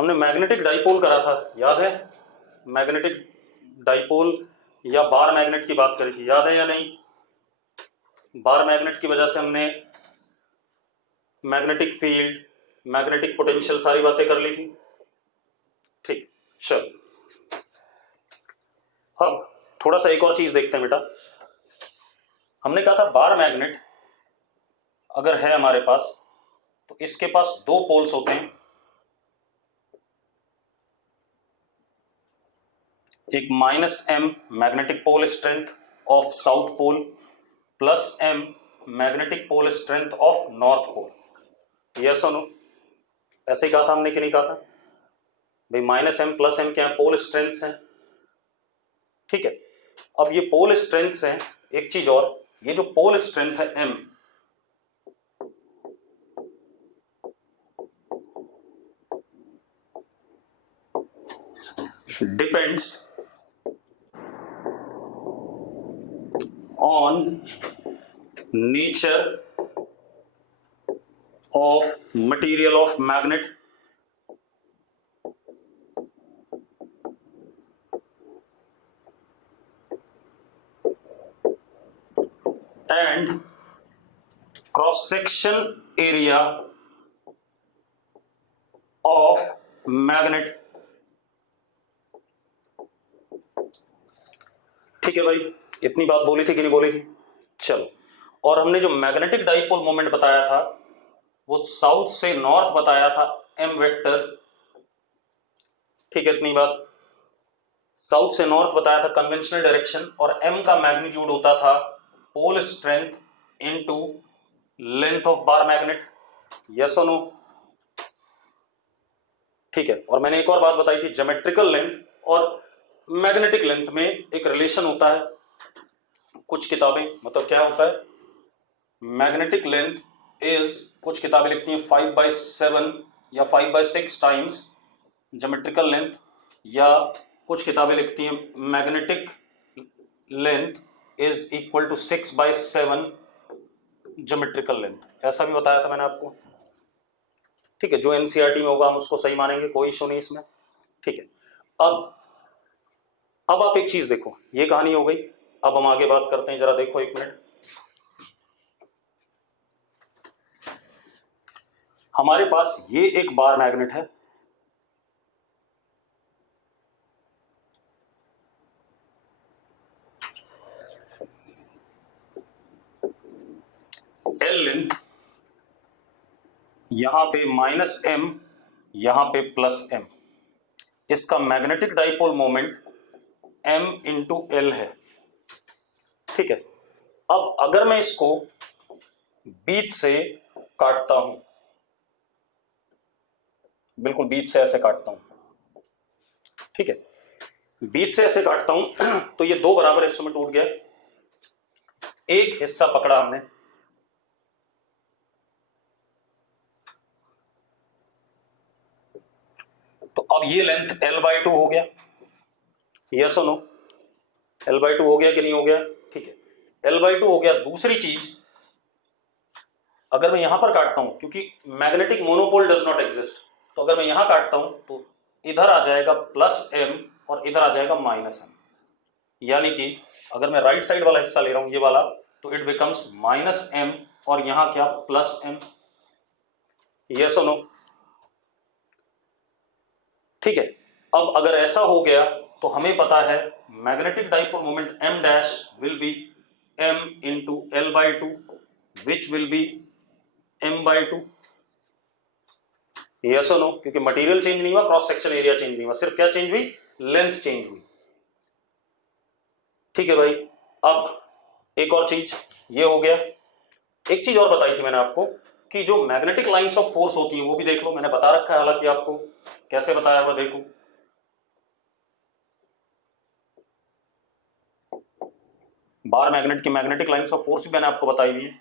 हमने magnetic dipole करा था, याद है? मैग्नेटिक डाइपोल या बार मैग्नेट की बात करी थी, याद है या नहीं? बार मैग्नेट की वजह से हमने मैग्नेटिक फील्ड, मैग्नेटिक पोटेंशियल सारी बातें कर ली थी। ठीक, चल अब थोड़ा सा एक और चीज देखते हैं बेटा। हमने कहा था बार मैग्नेट अगर है हमारे पास तो इसके पास दो पोल्स होते हैं, एक -m magnetic pole strength of south pole plus m magnetic pole strength of north pole. Yes और नो? ऐसे ही कहा था हमने कि नहीं कहा था भाई? -m प्लस m क्या है? पोल स्ट्रेंथ्स हैं। ठीक है, अब ये पोल स्ट्रेंथ्स हैं। एक चीज और, ये जो पोल स्ट्रेंथ है m, depends on nature of material of magnet and cross section area of magnet। ठीक है भाई, इतनी बात बोली थी कि नहीं बोली थी? चलो, और हमने जो मैग्नेटिक डाइपोल मोमेंट बताया था वो साउथ से नॉर्थ बताया था m वेक्टर। ठीक है, इतनी बात। साउथ से नॉर्थ बताया था कन्वेंशनल डायरेक्शन, और m का मैग्नीट्यूड होता था pole strength into length of bar magnet. Yes और नो? ठीक है, और मैंने एक और बात बताई थी, ज्योमेट्रिकल लेंथ और मैग्नेटिक लेंथ में एक रिलेशन होता है। कुछ किताबें, मतलब क्या होता है, मैग्नेटिक लेंथ इज, कुछ किताबें लिखती हैं 5/7 या 5/6 टाइम्स ज्योमेट्रिकल लेंथ, या कुछ किताबें लिखती हैं magnetic length is equal to 6/7 geometrical length. ऐसा भी बताया था मैंने आपको। ठीक है, जो एनसीईआरटी में होगा हम उसको सही मानेंगे, कोई इशू नहीं इसमें। ठीक है, अब आप एक चीज देखो, ये कहानी हो गई। अब हम आगे बात करते हैं, जरा देखो एक मिनट। हमारे पास ये एक बार मैग्नेट है, एल लेंथ, यहां पे -m, यहां पे +m। इसका magnetic dipole moment m into L है। ठीक है, अब अगर मैं इसको बीच से काटता हूं, बिल्कुल बीच से ऐसे काटता हूं, ठीक है, बीच से ऐसे काटता हूं तो ये दो बराबर हिस्सों में टूट गया। एक हिस्सा पकड़ा हमने, तो अब ये लेंथ l/2 हो गया। यस और नो? l/2 हो गया कि नहीं हो गया? ठीक है, l/2 हो गया। दूसरी चीज, अगर मैं यहां पर काटता हूं, क्योंकि magnetic monopole does not exist, तो अगर मैं यहां काटता हूं तो इधर आ जाएगा +m और इधर आ जाएगा -m। यानी कि अगर मैं राइट साइड वाला हिस्सा ले रहा हूं, ये वाला, तो इट बिकम्स -m और यहां क्या, +m। यस और नो? ठीक है, अब अगर ऐसा हो गया तो हमें पता है magnetic dipole moment m dash will be m into l/2 which will be m/2। Yes और नो? क्योंकि मटेरियल चेंज नहीं हुआ, क्रॉस सेक्शन एरिया चेंज नहीं हुआ, सिर्फ क्या चेंज हुई, लेंथ चेंज हुई। ठीक है भाई, अब एक और चीज, ये हो गया। एक चीज और बताई थी मैंने आपको कि जो मैग्नेटिक लाइंस ऑफ फोर्स होती हैं वो भी देख लो, मैंने बता रखा है हालांकि आपको, कैसे बताया हुआ देखो। बार मैग्नेट की मैग्नेटिक लाइंस ऑफ फोर्स भी मैंने आपको बताई हुई है।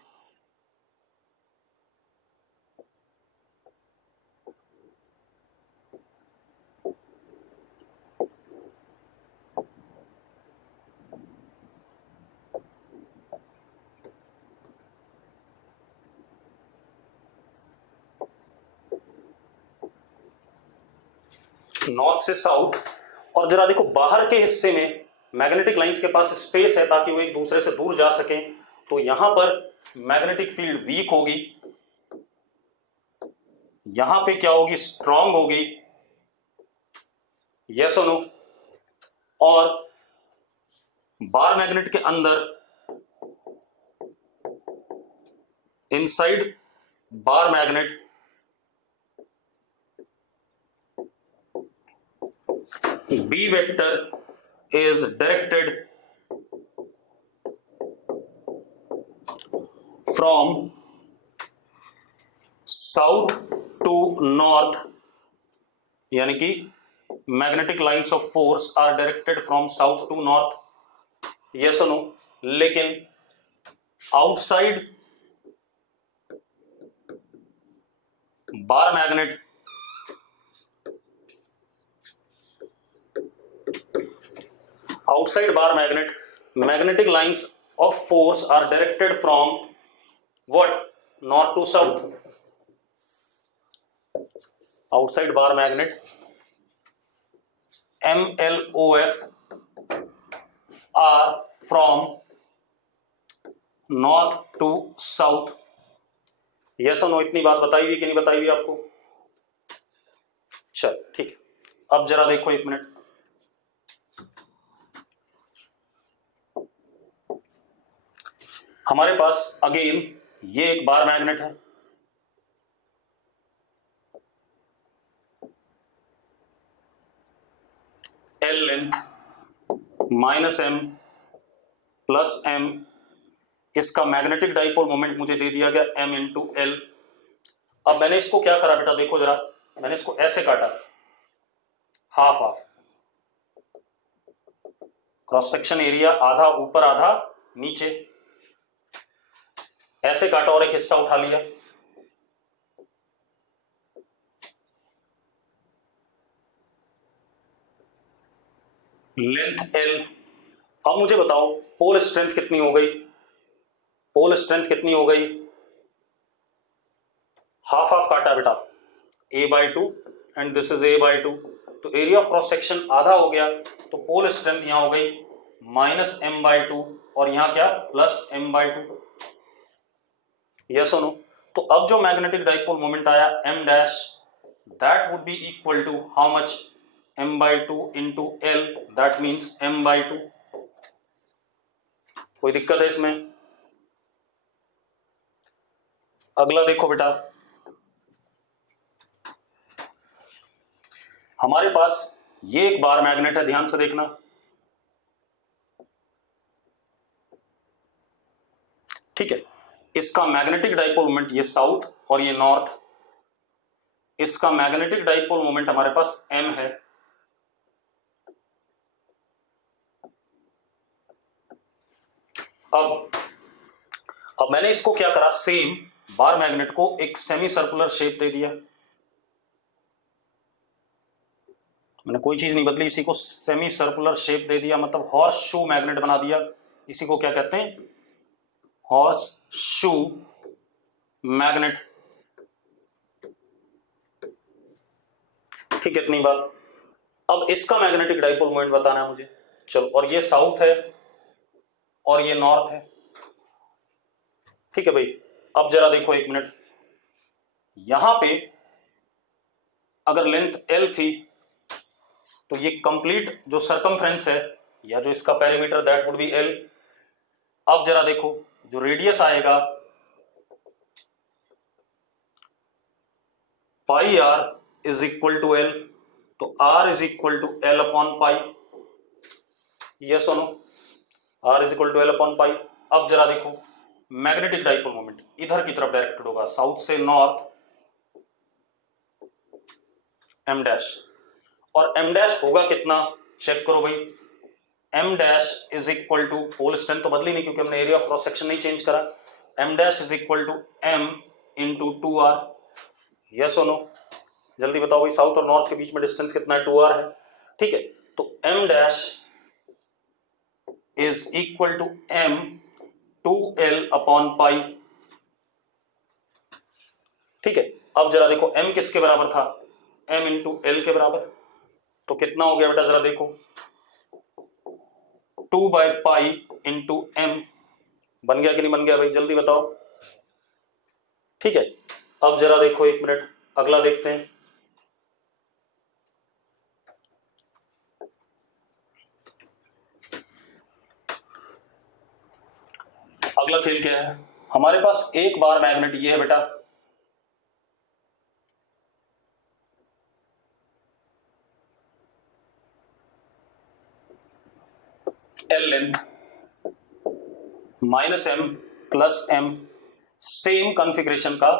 नॉर्थ से साउथ, और जरा देखो बाहर के हिस्से में मैग्नेटिक लाइंस के पास स्पेस है ताकि वो एक दूसरे से दूर जा सके, तो यहां पर मैग्नेटिक फील्ड वीक होगी, यहां पे क्या होगी, स्ट्रांग होगी, यस और नो। और बार मैग्नेट के अंदर, inside bar magnet, B vector is directed from south to north, यानी कि magnetic lines of force are directed from south to north, yes और नो। लेकिन outside bar magnet, outside bar magnet, magnetic lines of force are directed from what, north to south. Outside bar magnet, MLOF are from north to south. Yes और no, इतनी बात बताई हुई कि नहीं बताई हुई आपको? चल ठीक है, अब जरा देखो एक मिनट, हमारे पास अगेन ये एक बार मैग्नेट है, L length -m plus m, इसका मैग्नेटिक डाइपोल मोमेंट मुझे दे दिया गया m इंटू एल। अब मैंने इसको क्या करा बेटा, देखो जरा, मैंने इसको ऐसे काटा, half half, cross section area आधा ऊपर आधा नीचे, ऐसे काटा और एक हिस्सा उठा लिया। Length l. अब मुझे बताओ पोल स्ट्रेंथ कितनी हो गई, पोल स्ट्रेंथ कितनी हो गई, हाफ हाफ काटा बेटा, a/2 and this is a/2, तो एरिया ऑफ क्रॉस सेक्शन आधा हो गया, तो पोल स्ट्रेंथ यहां हो गई -m/2 और यहां क्या, +m/2, यस और नो। तो अब जो मैग्नेटिक डाइपोल मोमेंट आया m dash, that would be equal to how much, m/2 into l, that means m/2। कोई दिक्कत है इसमें? अगला देखो बेटा, हमारे पास ये एक बार मैग्नेट है, ध्यान से देखना, ठीक है, इसका मैग्नेटिक डाइपोल मोमेंट ये साउथ और ये नॉर्थ, इसका मैग्नेटिक डाइपोल मोमेंट हमारे पास m है, अब मैंने इसको क्या करा, सेम बार मैग्नेट को एक सेमी सर्कुलर शेप दे दिया, मैंने कोई चीज नहीं बदली, इसी को सेमी सर्कुलर शेप दे दिया, मतलब हॉर्स शू मैग्नेट बना दिया, इसी को क्या कहते हैं, हॉर्स शू मैग्नेट, ठीक है, इतनी बात। अब इसका मैग्नेटिक डाइपोल मोमेंट बताना है मुझे, चलो, और ये साउथ है और ये नॉर्थ है, ठीक है भाई। अब जरा देखो एक मिनट, यहां पे अगर लेंथ l थी तो ये कंप्लीट जो सर्कमफ्रेंस है या जो इसका perimeter, that would be l। अब जरा देखो जो रेडियस आएगा pi r is equal to l, तो r is equal to l upon pi, yes और no, r is equal to l upon pi. अब जरा देखो मैग्नेटिक डाइपोल मोमेंट इधर की तरफ डायरेक्टेड होगा, साउथ से नॉर्थ, m डैश, और m डैश होगा कितना, चेक करो भाई, m dash is equal to, pole strength तो बदली नहीं क्योंकि हमने एरिया ऑफ क्रॉस सेक्शन नहीं चेंज करा, m dash is equal to m into 2r, yes और नो, जल्दी बताओ भाई, साउथ और नॉर्थ के बीच में डिस्टेंस कितना है, 2r है, ठीक है, तो m dash is equal to m 2l upon pi, ठीक है। अब जरा देखो m किसके बराबर था, m इंटू एल के बराबर, तो कितना हो गया बेटा जरा देखो, 2/पाई इंटू एम। बन गया कि नहीं बन गया भाई, जल्दी बताओ। ठीक है, अब जरा देखो 1 मिनट, अगला देखते हैं। अगला खेल क्या है हमारे पास, एक बार मैग्नेट ये है बेटा, l length minus m plus m, same configuration का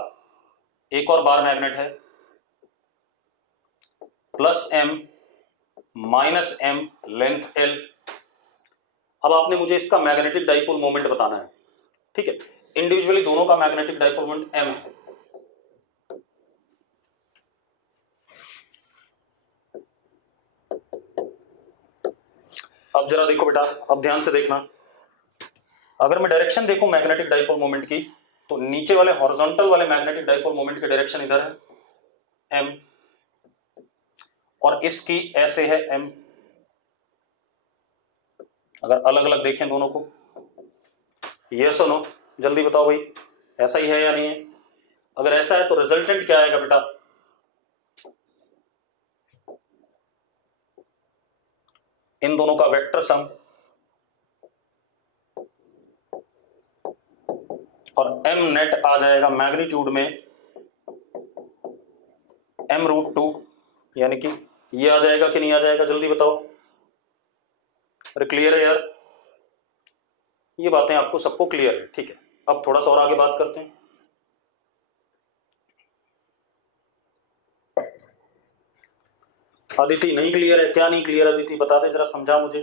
एक और बार मैग्नेट है, plus m minus m length l. अब आपने मुझे इसका मैग्नेटिक डाइपोल मोमेंट बताना है। ठीक है, इंडिविजुअली दोनों का मैग्नेटिक डाइपोल मोमेंट एम है। अब जरा देखो बेटा, अब ध्यान से देखना, अगर मैं डायरेक्शन देखूं मैग्नेटिक डाइपोल मोमेंट की, तो नीचे वाले हॉरिजॉन्टल वाले मैग्नेटिक डाइपोल मोमेंट की डायरेक्शन इधर है एम, और इसकी ऐसे है एम। अगर अलग अलग देखें दोनों को, यस और नो, जल्दी बताओ भाई, ऐसा ही है या नहीं है? अगर ऐसा है तो रिजल्टेंट क्या आएगा बेटा, इन दोनों का वेक्टर सम, और एम नेट आ जाएगा मैग्नीट्यूड में m√2, यानी कि ये आ जाएगा कि नहीं आ जाएगा, जल्दी बताओ। अरे क्लियर है यार, ये बातें आपको सबको क्लियर है। ठीक है, अब थोड़ा सा और आगे बात करते हैं। अदिति नहीं क्लियर है, क्या नहीं क्लियर अदिति, बता दे जरा, समझा मुझे,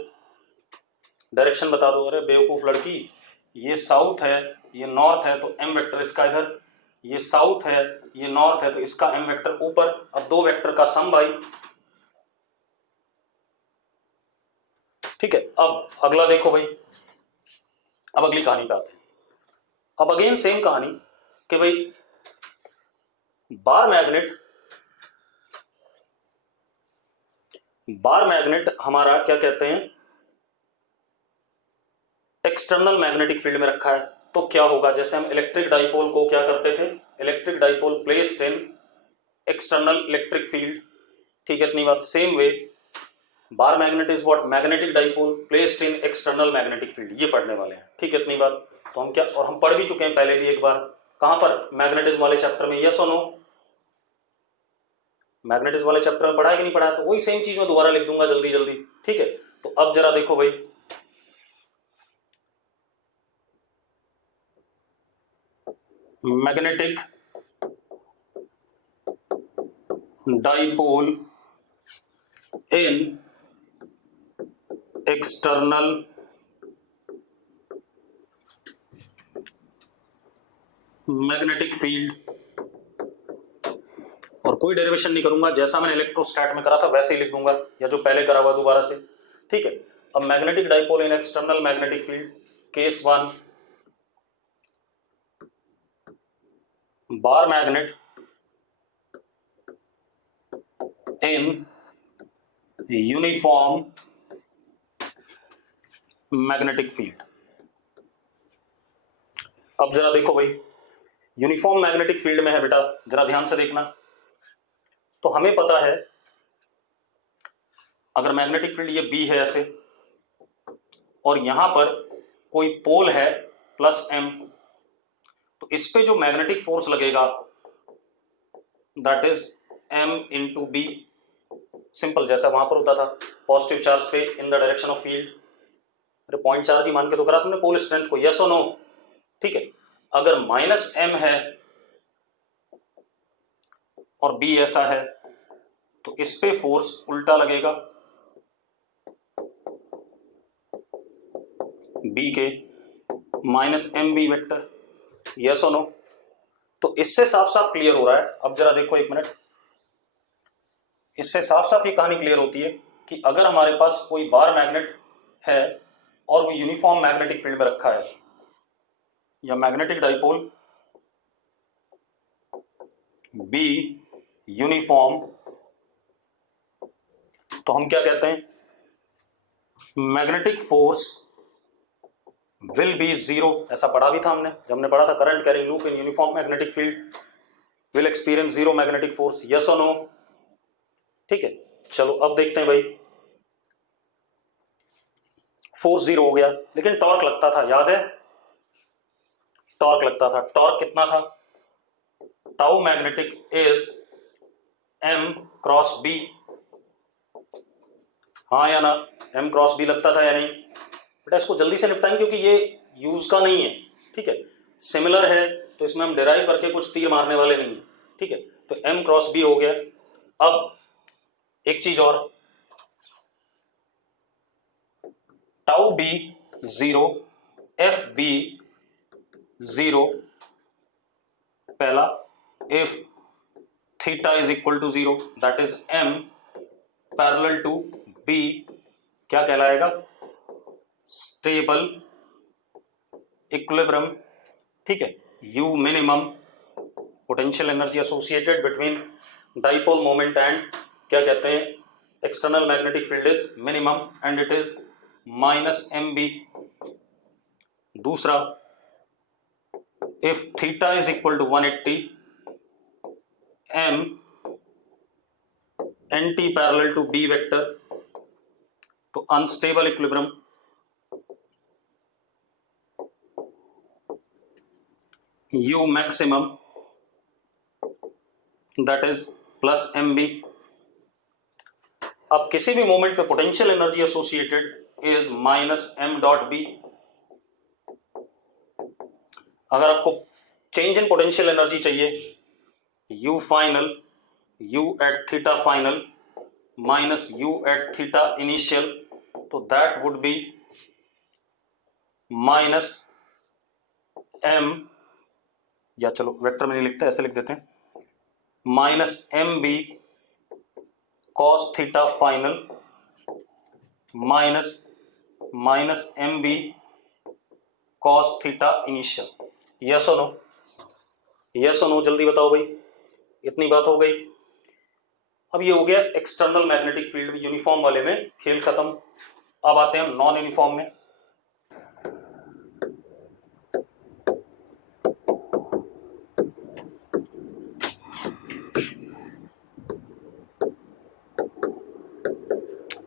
डायरेक्शन बता दो। अरे बेवकूफ लड़की, ये साउथ है ये नॉर्थ है, तो एम वेक्टर इसका इधर, ये साउथ है ये नॉर्थ है, तो इसका एम वेक्टर ऊपर। अब दो वेक्टर का सम भाई। ठीक है, अब अगला देखो भाई, अब अगली कहानी पे आते हैं। अब अगेन सेम कहानी कि भाई बार मैग्नेट हमारा क्या कहते हैं, एक्सटर्नल मैग्नेटिक फील्ड में रखा है। तो क्या होगा, जैसे हम इलेक्ट्रिक डाइपोल को क्या करते थे, electric dipole placed in external electric field. ठीक है, इतनी बात। Same way bar magnet is what, magnetic dipole placed in external magnetic field, ये पढ़ने वाले हैं। ठीक है, इतनी बात। तो हम क्या, और हम पढ़ भी चुके हैं पहले भी एक बार, कहां पर, मैग्नेटिज्म वाले चैप्टर में, यस और नो? मैग्नेटिज्म वाले चैप्टर में पढ़ा है कि नहीं पढ़ा है? तो वही सेम चीज मैं दोबारा लिख दूंगा जल्दी जल्दी। ठीक है, तो अब जरा देखो भाई, मैग्नेटिक डाइपोल इन एक्सटर्नल मैग्नेटिक फील्ड, और कोई डेरिवेशन नहीं करूंगा, जैसा मैंने इलेक्ट्रोस्टैट में करा था वैसे ही लिख दूंगा, या जो पहले करा हुआ दोबारा से। ठीक है, अब magnetic dipole in external magnetic field, case 1, bar magnet in uniform magnetic field. अब जरा देखो भाई, यूनिफॉर्म मैग्नेटिक फील्ड में है बेटा, जरा ध्यान से देखना। तो हमें पता है अगर मैग्नेटिक फील्ड ये बी है ऐसे, और यहां पर कोई पोल है प्लस एम, तो इस पे जो मैग्नेटिक फोर्स लगेगा that is m into b. Simple, जैसा वहां पर होता था पॉजिटिव चार्ज पे in the direction of field. अरे पॉइंट चार्ज ही मान के तो करा तुमने पोल स्ट्रेंथ को, यस और नो? ठीक है, अगर माइनस एम है और बी ऐसा है, तो इस पे फोर्स उल्टा लगेगा बी के, minus m b vector, yes और नो? तो इससे साफ साफ क्लियर हो रहा है। अब जरा देखो 1 मिनट, इससे साफ साफ ये कहानी क्लियर होती है कि अगर हमारे पास कोई बार मैग्नेट है और वो यूनिफॉर्म मैग्नेटिक फील्ड में रखा है, या मैग्नेटिक डाइपोल बी यूनिफॉर्म तो हम क्या कहते हैं, magnetic force will be zero. ऐसा पढ़ा भी था हमने जब हमने पढ़ा था current carrying loop in uniform magnetic field will experience zero magnetic force, yes और नो। ठीक है, चलो अब देखते हैं भाई, फोर्स जीरो हो गया, लेकिन टॉर्क लगता था, याद है टॉर्क लगता था। टॉर्क कितना था, tau magnetic is m cross b, हाँ या ना, एम क्रॉस बी लगता था या नहीं। बेटा इसको जल्दी से निपटाएंगे क्योंकि ये यूज का नहीं है, ठीक है, सिमिलर है तो इसमें हम डिराइव करके कुछ तीर मारने वाले नहीं है, ठीक है। तो एम क्रॉस बी हो गया। अब एक चीज और, tau b zero, f b zero, पहला, if theta is equal to zero that is m parallel to b, क्या कहलाएगा, स्टेबल इक्विलिब्रियम, ठीक है। U minimum, potential energy associated between dipole moment and, क्या कहते हैं, external magnetic field is minimum and it is minus m b. दूसरा, if theta is equal to 180, m n t parallel to b vector, तो unstable equilibrium, you maximum that is plus m b. अब किसी भी moment पे potential energy associated is minus m dot b. अगर आपको change in potential energy चाहिए, u final, u at theta final minus u at theta initial, तो that would be minus m, या चलो वेक्टर में नहीं लिखते, ऐसे लिख देते हैं, minus m b cos theta final minus m b cos theta initial. Yes और नो, यस और नो, जल्दी बताओ भाई। इतनी बात हो गई। अब ये हो गया एक्सटर्नल मैग्नेटिक फील्ड में, यूनिफॉर्म वाले में खेल खत्म। अब आते हैं हम नॉन यूनिफॉर्म में।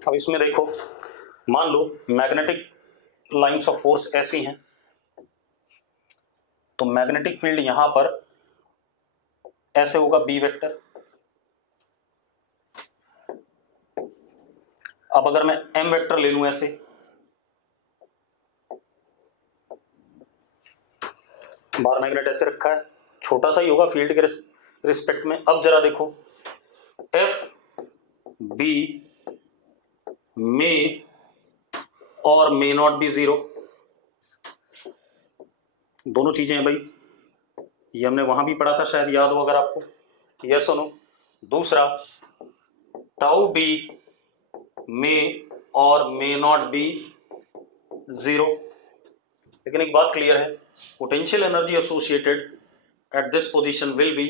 अब इसमें देखो, मान लो मैग्नेटिक लाइंस ऑफ फोर्स ऐसी हैं, तो मैग्नेटिक फील्ड यहां पर ऐसे होगा बी वेक्टर। अब अगर मैं एम वेक्टर ले लूं ऐसे, बार मैग्नेट ऐसे रखा है, छोटा सा ही होगा फील्ड के रिस्पेक्ट में। अब जरा देखो, एफ बी मे और मे नॉट बी जीरो, दोनों चीजें हैं भाई, ये हमने वहां भी पढ़ा था, शायद याद हो अगर आपको, यस और नो। दूसरा, टाउ बी मे और मे नॉट बी जीरो। लेकिन एक बात क्लियर है, potential energy associated at this position will be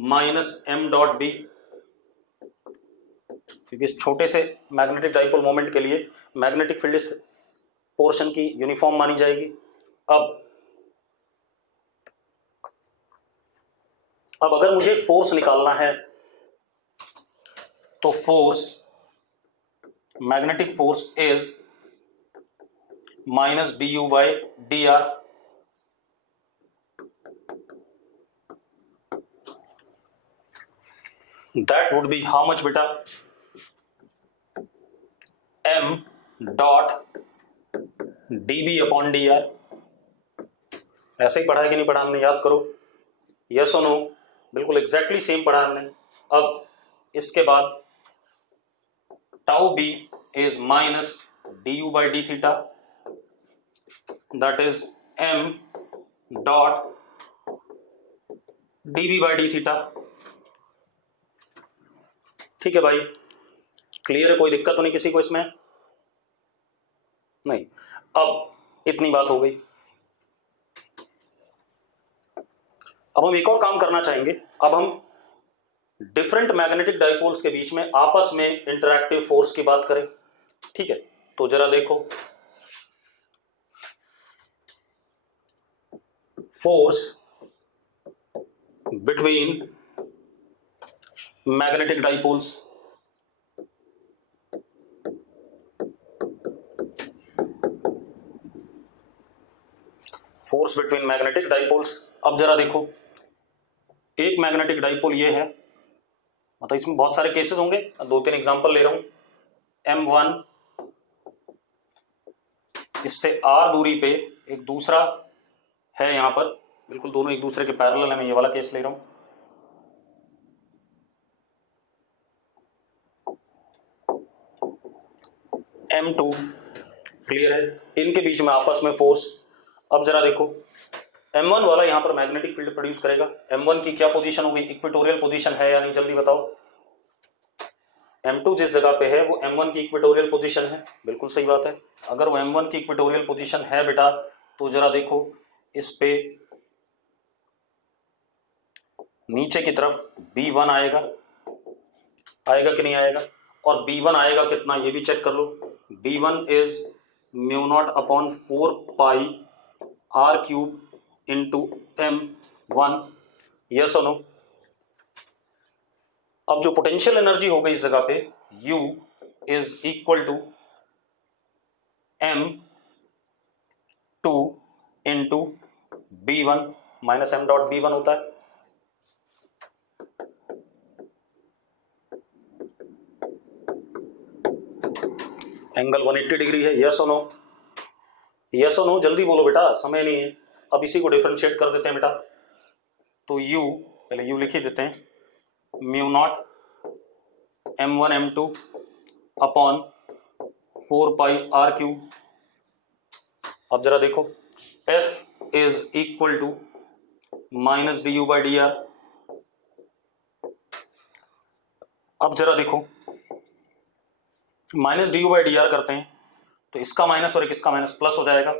minus m dot b, क्योंकि इस छोटे से मैग्नेटिक डाइपोल मोमेंट के लिए मैग्नेटिक फील्ड इस पोर्शन की यूनिफॉर्म मानी जाएगी। अब अगर मुझे फोर्स निकालना है, तो force, magnetic force is minus b u by D r. That would be how much बेटा, m dot D b upon d r. ऐसे ही पढ़ा है कि नहीं पढ़ा हमने, याद करो, यस और नो, बिल्कुल एग्जैक्टली सेम पढ़ा हमने। अब इसके बाद tau B is minus D U by D theta, that is M dot D B by D theta. ठीक है भाई, क्लियर है, कोई दिक्कत तो नहीं किसी को इसमें? नहीं। अब इतनी बात हो गई। अब हम एक और काम करना चाहेंगे। अब हम डिफरेंट मैग्नेटिक डाइपोल्स के बीच में आपस में इंटरैक्टिव फोर्स की बात करें, ठीक है, तो जरा देखो, force between magnetic dipoles, force between magnetic dipoles. अब जरा देखो, एक मैग्नेटिक डाइपोल ये है, मतलब इसमें बहुत सारे केसेस होंगे, दो तीन एग्जांपल ले रहा हूं। M1, इससे R दूरी पे एक दूसरा है, यहां पर बिल्कुल दोनों एक दूसरे के पैरेलल है, मैं ये वाला केस ले रहा हूं। M2 क्लियर है, इनके बीच में आपस में फोर्स। अब जरा देखो, M1 वाला यहां पर मैग्नेटिक फील्ड प्रोड्यूस करेगा। M1 की क्या पोजीशन हो गई, इक्वेटोरियल पोजीशन है या नहीं, जल्दी बताओ। M2 जिस जगह पे है वो M1 की इक्वेटोरियल पोजीशन है, बिल्कुल सही बात है। अगर वो M1 की इक्वेटोरियल पोजीशन है बेटा, तो जरा देखो इस पे नीचे की तरफ B1 आएगा, आएगा कि नहीं आएगा, और B1 आएगा कितना ये भी चेक कर लो। B1 is mu naught upon 4 pi R³ into M1, yes और नो। अब जो पोटेंशियल एनर्जी हो गई इस जगह पे, U is equal to M2 into B1 minus M dot B1 होता है। एंगल 180 डिग्री है, यस और नो, यस और नो, जल्दी बोलो बेटा, समय नहीं है। अब इसी को डिफरेंशिएट कर देते हैं बेटा, तो U, पहले U लिख ही देते हैं, mu naught M1 M2 upon 4 pi R³। अब जरा देखो, F is equal to minus D U by D R. अब जरा देखो, minus D U by D R करते हैं तो इसका माइनस और एक इसका माइनस प्लस हो जाएगा।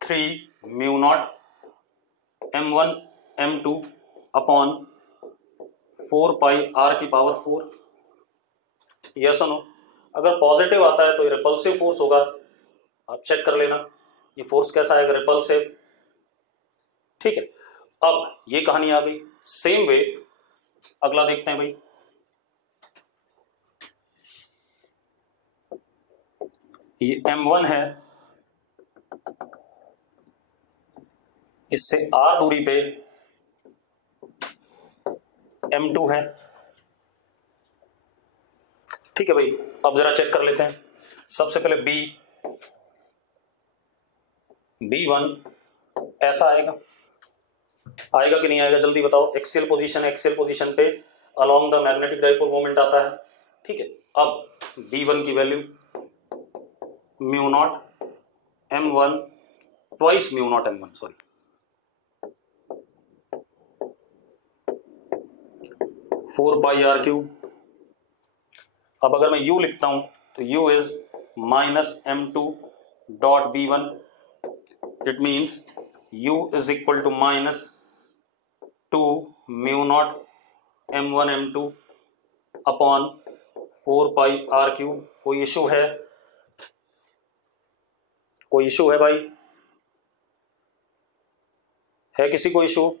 3 mu naught M1 M2 upon 4 पाई R⁴। यस और नो। अगर पॉजिटिव आता है तो ये रिपल्सिव फोर्स होगा, आप चेक कर लेना ये फोर्स कैसा आएगा, रिपल्सिव, ठीक है। अब ये कहानी आ गई। सेम वे अगला देखते हैं भाई, ये M1 है, इससे R दूरी पे M2 है, ठीक है भाई। अब जरा चेक कर लेते हैं, सबसे पहले B1 ऐसा आएगा, आएगा कि नहीं आएगा, जल्दी बताओ। एक्सियल पोजीशन है, एक्सियल पोजीशन पे along the magnetic dipole moment आता है, ठीक है। अब B1 की value mu naught M1 twice mu naught M1, sorry, 4 pi R³। अब अगर मैं U लिखता हूं तो U is minus M2 dot B1, it means U is equal to minus 2 mu naught M1 M2 upon 4 pi R³। कोई issue है, कोई issue है भाई, है किसी को इशू?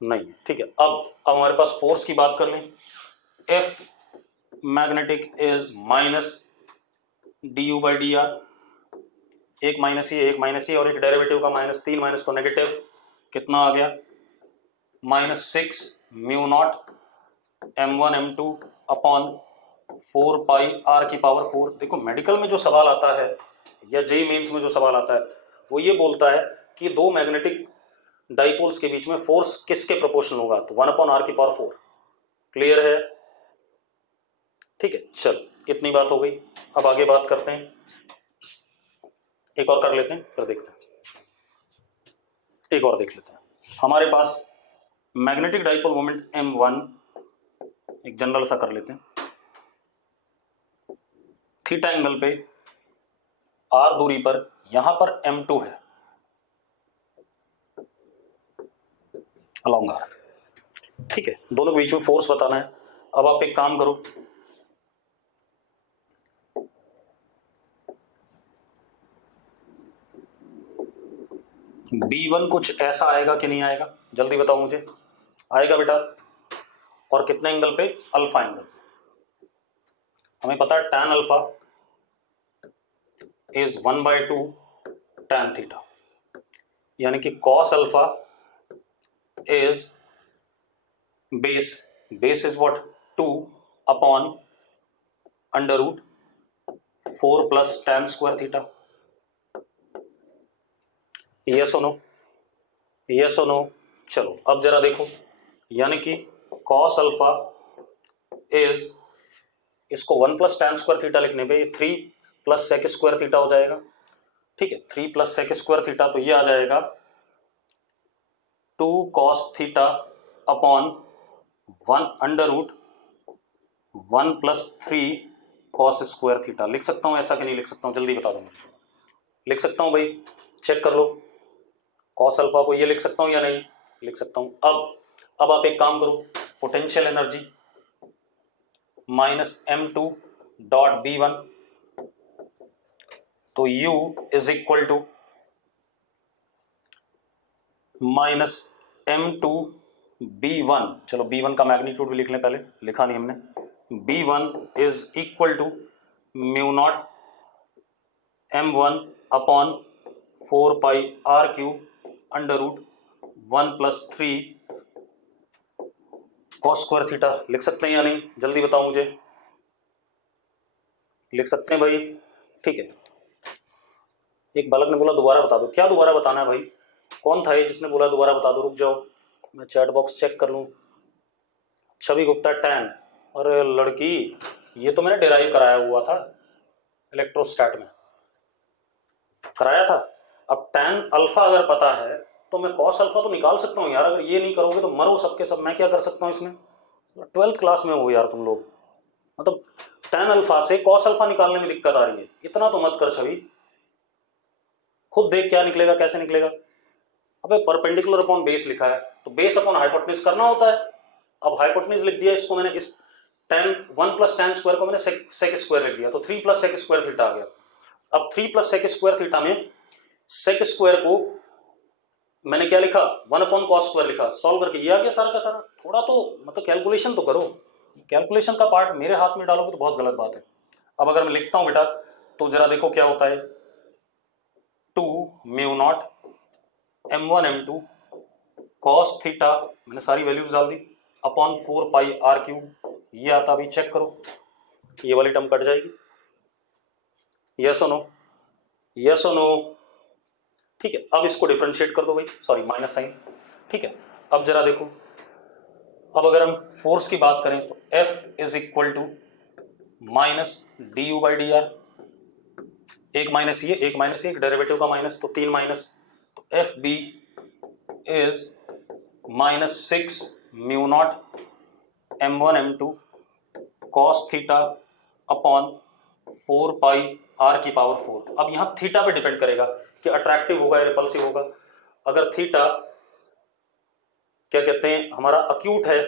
नहीं, ठीक है। अब हमारे पास फोर्स की बात कर लें। F magnetic is minus D U by D R, एक माइनस ये एक माइनस ये, और एक डेरिवेटिव का माइनस 3 माइनस तो नेगेटिव, कितना आ गया, -6 mu naught M1 M2 upon 4 पाई R⁴। देखो मेडिकल में जो सवाल आता है या जेईई मेंस में जो सवाल आता है वो ये बोलता है कि दो मैग्नेटिक डाइपोल्स के बीच में फोर्स किसके प्रोपोर्शनल होगा, तो 1/R⁴। क्लियर है, ठीक है। चल इतनी बात हो गई, अब आगे बात करते हैं, एक और कर लेते हैं फिर देखते हैं, एक और देख लेते हैं। हमारे पास मैग्नेटिक डाइपोल मोमेंट M1 एक जनरल सा कर लेते हैं, थीटा एंगल पे R दूरी पर, यहां पर M2 है अलॉन्ग R, ठीक है, दोनों के बीच में फोर्स बताना है। अब आप एक काम करो, B1 कुछ ऐसा आएगा कि नहीं आएगा, जल्दी बताओ मुझे। आएगा बेटा, और कितने एंगल पे? Alpha angle. हमें पता है tan alpha is 1/2 tan theta, यानी कि cos alpha is base is what 2 upon under root 4 plus tan square theta. Yes और नो, यस और नो। चलो अब जरा देखो, यानी कि cos अल्फा इज, इसको 1 प्लस tan स्क्वायर थीटा लिखने पे 3 प्लस sec स्क्वायर थीटा हो जाएगा। ठीक है, 3 प्लस sec स्क्वायर थीटा, तो ये आ जाएगा 2 cos theta upon 1 under root 1 plus 3 cos square theta. लिख सकता हूं ऐसा कि नहीं लिख सकता हूं, जल्दी बता दो मुझे। लिख सकता हूं भाई, चेक कर लो, cos अल्फा को ये लिख सकता हूं या नहीं लिख सकता हूं। अब आप एक काम करो, potential energy minus m2 dot b1, तो u is equal to minus m2 b1। चलो b1 का मैग्नीट्यूड भी लिख लें, पहले लिखा नहीं हमने। b1 is equal to mu naught m1 upon 4 pi r cube under root 1 plus 3 cos square theta. लिख सकते हैं या नहीं, जल्दी बताओ मुझे। लिख सकते हैं भाई, ठीक है। एक बालक ने बोला दोबारा बता दो, क्या दोबारा बताना है भाई? कौन था ये जिसने बोला दोबारा बता दो? रुक जाओ, मैं चैट बॉक्स चेक कर लूं। छवि गुप्ता टैन, अरे लड़की, ये तो मैंने डिराइव कराया हुआ था इलेक्ट्रोस्टैट में, कराया था। अब टैन अल्फा अगर पता है तो मैं कॉस अल्फा तो निकाल सकता हूँ यार। अगर ये नहीं करोगे तो मरो सबके सब। मैं क्या कर सकता हूँ इसमें? 12th क्लास में हो यार तुम लोग, मतलब टैन अल्फा से कॉस अल्फा निकालने में दिक्कत आ रही है। इतना तो मत कर छवि, खुद देख क्या निकलेगा, कैसे निकलेगा। अबे परपेंडिकुलर अपॉन बेस लिखा है तो बेस अपॉन हाइपोटेन्यूज करना होता है। अब हाइपोटेन्यूज लिख दिया, इसको मैंने इस tan 1 प्लस tan स्क्वायर को मैंने सेक स्क्वायर लिख दिया, तो 3 प्लस सेक स्क्वायर थीटा आ गया। अब 3 प्लस सेक स्क्वायर थीटा में सेक स्क्वायर को मैंने क्या लिखा? 1 अपॉन कॉस स्क्वायर लिखा। सॉल्व करके ये आ गया सारा का सारा। थोड़ा तो मतलब कैलकुलेशन तो करो, कैलकुलेशन का पार्ट मेरे हाथ में डालोगे तो बहुत गलत बात है। अब अगर मैं लिखता हूं बेटा तो जरा देखो क्या होता है, 2 mu naught m1 m2 cos theta, मैंने सारी वैल्यूज डाल दी, अपॉन 4 पाई आर क्यूब। ये आता अभी चेक करो, ये वाली टर्म कट जाएगी। यस और नो, यस और नो। ठीक है, अब इसको डिफरेंशिएट कर दो भाई, सॉरी माइनस साइन। ठीक है, अब जरा देखो, अब अगर हम फोर्स की बात करें तो F is equal to minus D U by D R. एक माइनस ये, एक माइनस ये, एक डेरिवेटिव का माइनस, तो 3 माइनस, तो F B is minus 6 mu naught m1 m2 cos theta upon 4 pi r की पावर 4। अब यहां थीटा पे डिपेंड करेगा कि अट्रैक्टिव होगा या रिपल्सिव होगा। अगर थीटा क्या कहते हैं हमारा अक्यूट है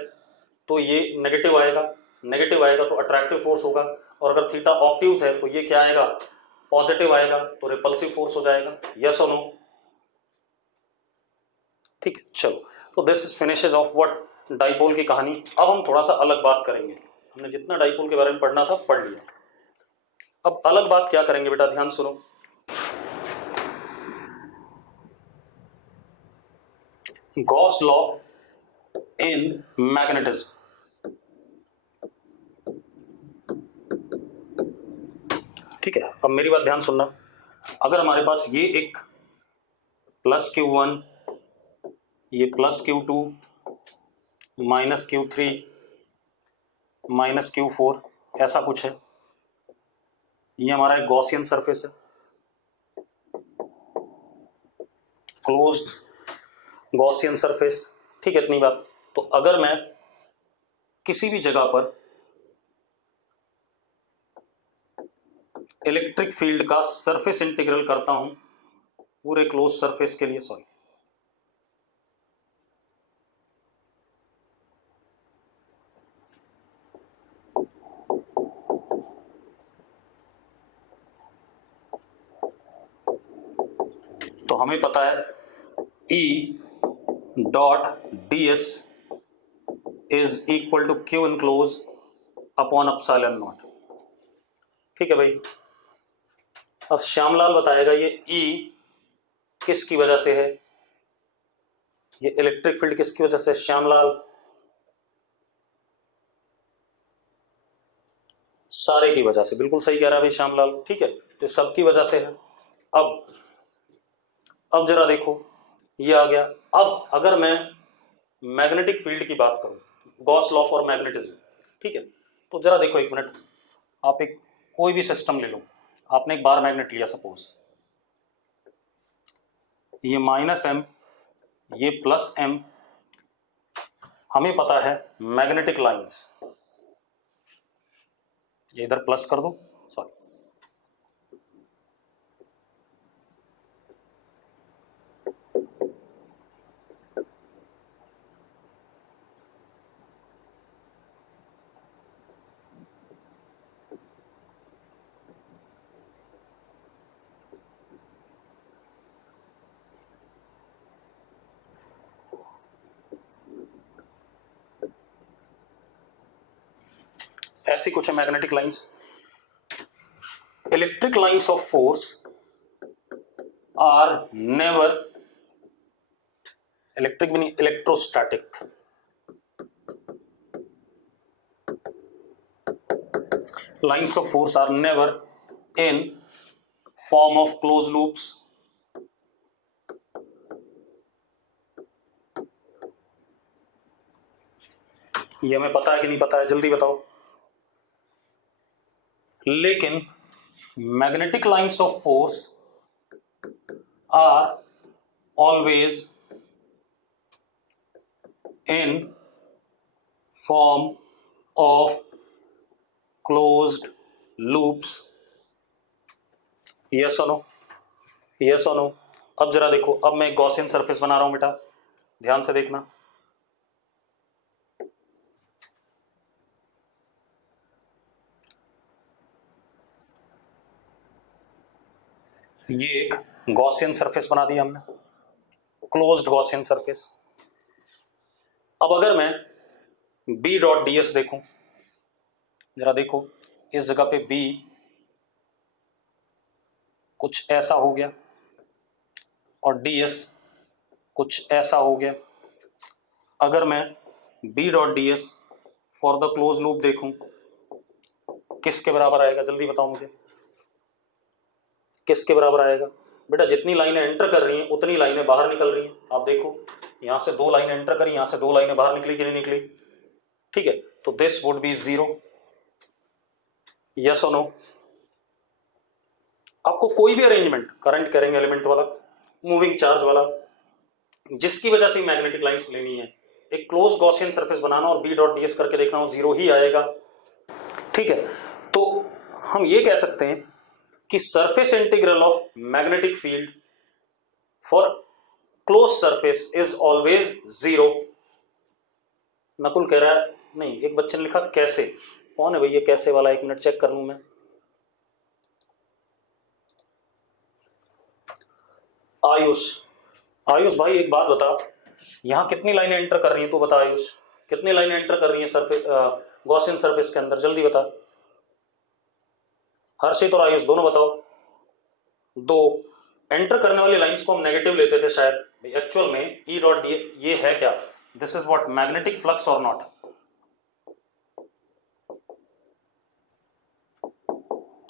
तो ये नेगेटिव आएगा, नेगेटिव आएगा तो अट्रैक्टिव फोर्स होगा। और अगर थीटा ऑब्ट्यूज है तो ये क्या आएगा? पॉजिटिव आएगा, तो रिपल्सिव फोर्स हो जाएगा। यस और नो? ठीक है, चलो, तो this finishes of what dipole की कहानी। अब हम थोड़ा सा अलग बात करेंगे। हमने जितना डाइपोल के बारे में पढ़ना था पढ़ लिया। अब अलग बात क्या करेंगे बेटा, ध्यान सुनो। Gauss law in magnetism. ठीक है, अब मेरी बात ध्यान सुनना। अगर हमारे पास ये एक प्लस Q1, ये plus Q2, minus Q3, minus Q4, ऐसा कुछ है, ये हमारा एक गॉसियन सरफेस है, क्लोज्ड गॉसियन सरफेस। ठीक है, इतनी बात। तो अगर मैं किसी भी जगह पर इलेक्ट्रिक फील्ड का सरफेस इंटीग्रल करता हूं पूरे क्लोज सरफेस के लिए, सॉरी, हमें पता है E dot ds is equal to Q enclose upon epsilon naught. ठीक है भाई। अब श्यामलाल बताएगा ये E किसकी वजह से है, ये इलेक्ट्रिक फील्ड किसकी वजह से? श्यामलाल सारे की वजह से, बिल्कुल सही कह रहा है भाई श्यामलाल। ठीक है, तो सबकी वजह से है। अब जरा देखो ये आ गया। अब अगर मैं मैग्नेटिक फील्ड की बात करूं, गॉस लॉ फॉर मैग्नेटिज्म, ठीक है, तो जरा देखो एक मिनट, आप एक कोई भी सिस्टम ले लो, आपने एक बार मैग्नेट लिया सपोज, ये -m ये +m, हमें पता है मैग्नेटिक लाइंस, ये इधर प्लस कर दो, सॉरी, ऐसी कुछ है magnetic lines. Electric lines of force are never, electric भी नहीं, electrostatic. Lines of force are never in form of closed loops. ये हमें पता है कि नहीं पता है, जल्दी बताओ। लेकिन magnetic lines of force are always in form of closed loops. Yes और नो, यस और नो। अब जरा देखो, अब मैं गॉसियन सरफेस बना रहा हूं बेटा, ध्यान से देखना। ये एक गॉसियन सरफेस बना दिया हमने, क्लोज्ड गॉसियन सरफेस। अब अगर मैं B डॉट ds देखूं, जरा देखो, इस जगह पे B कुछ ऐसा हो गया और ds कुछ ऐसा हो गया। अगर मैं B dot ds for the close loop देखूं, किसके बराबर आएगा? जल्दी बताओ मुझे, किसके बराबर आएगा? बेटा जितनी लाइनें एंटर कर रही हैं उतनी लाइनें बाहर निकल रही हैं। आप देखो, यहां से 2 लाइनें एंटर करी, यहां से 2 लाइनें बाहर निकली कि नहीं निकली? ठीक है, तो दिस वुड बी 0। यस और नो? आपको कोई भी अरेंजमेंट, करंट कैरिंग एलिमेंट वाला, मूविंग चार्ज वाला, जिसकी वजह से मैग्नेटिक लाइंस लेनी है, एक क्लोज गॉसियन सरफेस बनाना और B डॉट ds करके देखना, वो 0 ही आएगा। ठीक है, तो हम ये कह सकते हैं कि surface integral of magnetic field for close surface is always 0। Nakul कह रहा है, नहीं, एक बच्चे ने लिखा कैसे। कौन है भैया कैसे वाला? एक मिनट चेक कर लूं मैं। आयुष, आयुष भाई एक बात बता, यहां कितनी लाइनें एंटर कर रही हैं? तू बता आयुष, कितनी लाइनें एंटर कर रही हैं सरफेस, गॉसियन सरफेस के अंदर? जल्दी बता। हर्षित और आयुष दोनों बताओ। 2 एंटर करने वाली लाइंस को हम नेगेटिव लेते थे शायद, एक्चुअल में E डॉट डी ये है क्या? This is what magnetic flux और नॉट?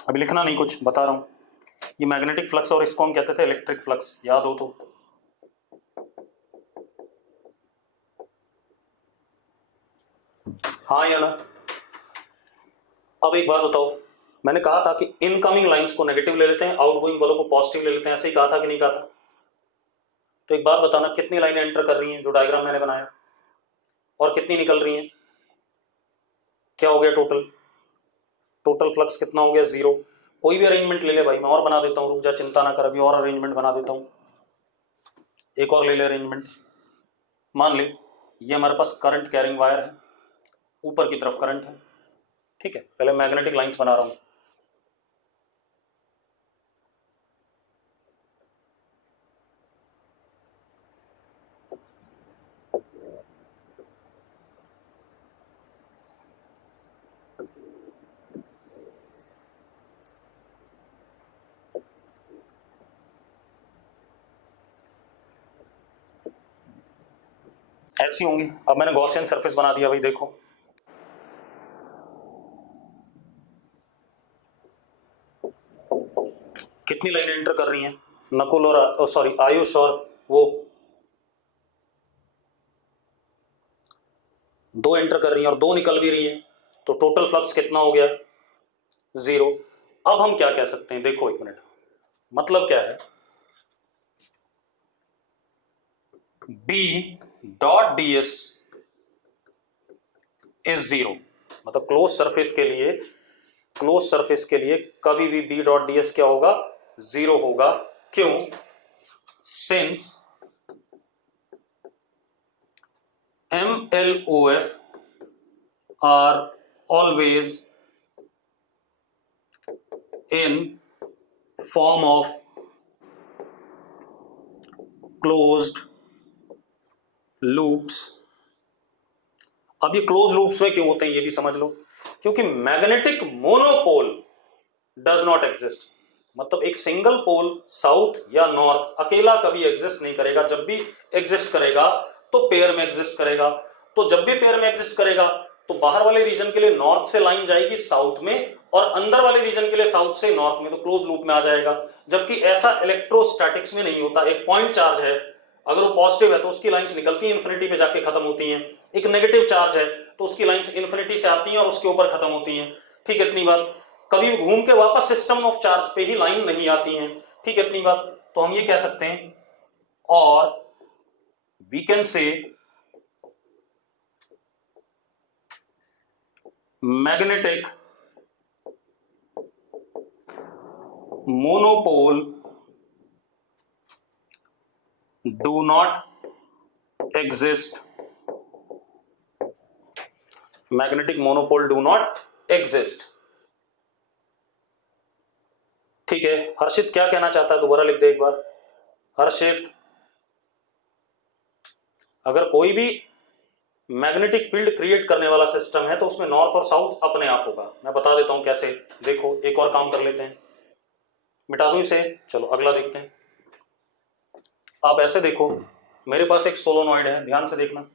अभी लिखना नहीं, कुछ बता रहा हूं। ये मैग्नेटिक फ्लक्स और इसको हम कहते थे इलेक्ट्रिक फ्लक्स, याद हो तो। हाँ या ना? अब एक बात बताओ, मैंने कहा था कि इनकमिंग लाइंस को नेगेटिव ले लेते हैं, आउटगोइंग वालों को पॉजिटिव ले लेते हैं, ऐसे ही कहा था कि नहीं कहा था? तो एक बात बताना, कितनी लाइनें एंटर कर रही हैं जो डायग्राम मैंने बनाया, और कितनी निकल रही हैं? क्या हो गया टोटल? टोटल फ्लक्स कितना हो गया? 0। कोई भी अरेंजमेंट ले ले भाई, मैं और बना देता हूँ, रुक जा, चिंता ना कर, अभी और अरेंजमेंट बना देता हूँ। एक और ले ले अरेंजमेंट। मान ले ये हमारे पास करंट कैरिंग वायर है, ऊपर की तरफ करंट है। ठीक है, पहले मैग्नेटिक लाइंस बना रहा हूं। ऐसी होंगी। अब मैंने गॉसियन सरफेस बना दिया भाई, देखो कितनी लाइनें एंटर कर रही हैं, नकुल और सॉरी आयुष और वो दो एंटर कर रही हैं और दो निकल भी रही हैं, तो टोटल फ्लक्स कितना हो गया, 0। अब हम क्या कह सकते हैं, देखो एक मिनट, मतलब क्या है, B डॉट ds इज 0, मतलब क्लोज सरफेस के लिए कभी भी B डॉट ds क्या होगा, 0 होगा। क्यों, since MLOF are always in form of closed loops। अब ये क्लोज लूप्स में क्यों होते हैं ये भी समझ लो, क्योंकि magnetic monopole does not exist, मतलब एक सिंगल पोल साउथ या नॉर्थ अकेला कभी एग्जिस्ट नहीं करेगा, जब भी एग्जिस्ट करेगा तो पेयर में एग्जिस्ट करेगा। तो जब भी पेयर में एग्जिस्ट करेगा तो बाहर वाले रीजन के लिए नॉर्थ से लाइन जाएगी साउथ में और अंदर वाले रीजन के लिए साउथ से नॉर्थ में, तो क्लोज लूप में आ जाएगा। जबकि ऐसा इलेक्ट्रोस्टैटिक्स में नहीं होता, एक पॉइंट चार्ज है, अगर वो पॉजिटिव है तो उसकी लाइंस निकलती हैं इंफिनिटी पे जाके खत्म होती हैं, एक नेगेटिव चार्ज है तो उसकी लाइंस इंफिनिटी से आती हैं और उसके ऊपर खत्म होती हैं। ठीक है, इतनी बात। कभी घूम के वापस सिस्टम ऑफ चार्ज पे ही लाइन नहीं आती हैं। ठीक है, इतनी बात। तो हम ये कह सकते हैं, और we can say magnetic monopole do not exist, magnetic monopole do not exist. ठीक है, हर्षित क्या कहना चाहता है, दोबारा लिख दे एक बार। हर्षित, अगर कोई भी मैग्नेटिक फील्ड क्रिएट करने वाला सिस्टम है तो उसमें नॉर्थ और साउथ अपने आप होगा। मैं बता देता हूं कैसे, देखो एक और काम कर लेते हैं, मिटा दूं इसे, चलो अगला देखते हैं। आप ऐसे देखो, मेरे पास एक सोलोनॉइड है, ध्यान से देखना,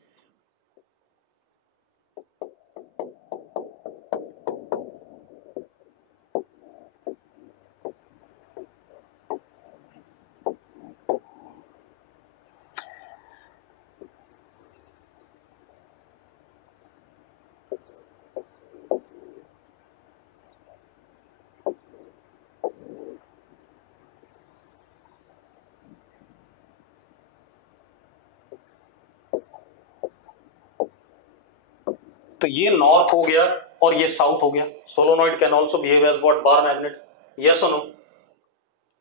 तो ये नॉर्थ हो गया और ये साउथ हो गया। Solenoid can also behave as what, bar magnet, yes और नो।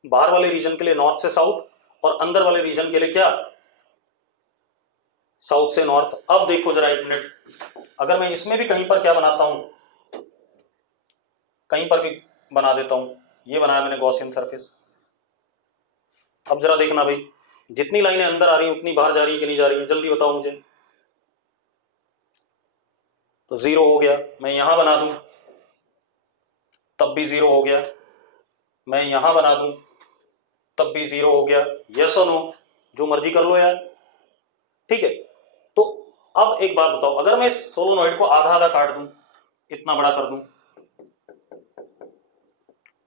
बाहर वाले रीजन के लिए नॉर्थ से साउथ और अंदर वाले रीजन के लिए क्या, साउथ से नॉर्थ। अब देखो जरा एक मिनट, अगर मैं इसमें भी कहीं पर क्या बनाता हूं, कहीं पर भी बना देता हूं, ये बनाया मैंने गॉसियन सरफेस। अब जरा देखना भाई, जितनी लाइनें अंदर आ रही हैं उतनी बाहर जा रही है कि नहीं जा रही है, जल्दी बताओ मुझे। तो 0 हो गया, मैं यहां बना दूं तब भी 0 हो गया, मैं यहां बना दूं तब भी 0 हो गया, यस और नो, जो मर्जी कर लो यार। ठीक है, तो अब एक बात बताओ, अगर मैं इस सोलोनॉइड को आधा आधा काट दूं, इतना बड़ा कर दूं,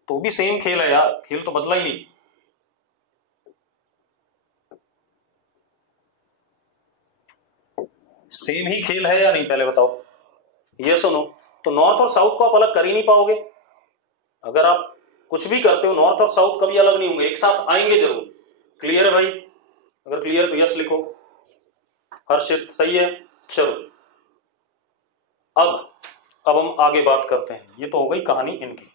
तो भी सेम खेल है यार, खेल तो बदला ही नहीं। सेम ही खेल है या नहीं, पहले बताओ, ये सुनो। तो नॉर्थ और साउथ को आप अलग कर ही नहीं पाओगे। अगर आप कुछ भी करते हो, नॉर्थ और साउथ कभी अलग नहीं होंगे, एक साथ आएंगे जरूर। क्लियर है भाई? अगर क्लियर तो यस लिखो। हर्षित सही है, चलो अब हम आगे बात करते हैं। ये तो हो गई कहानी इनकी।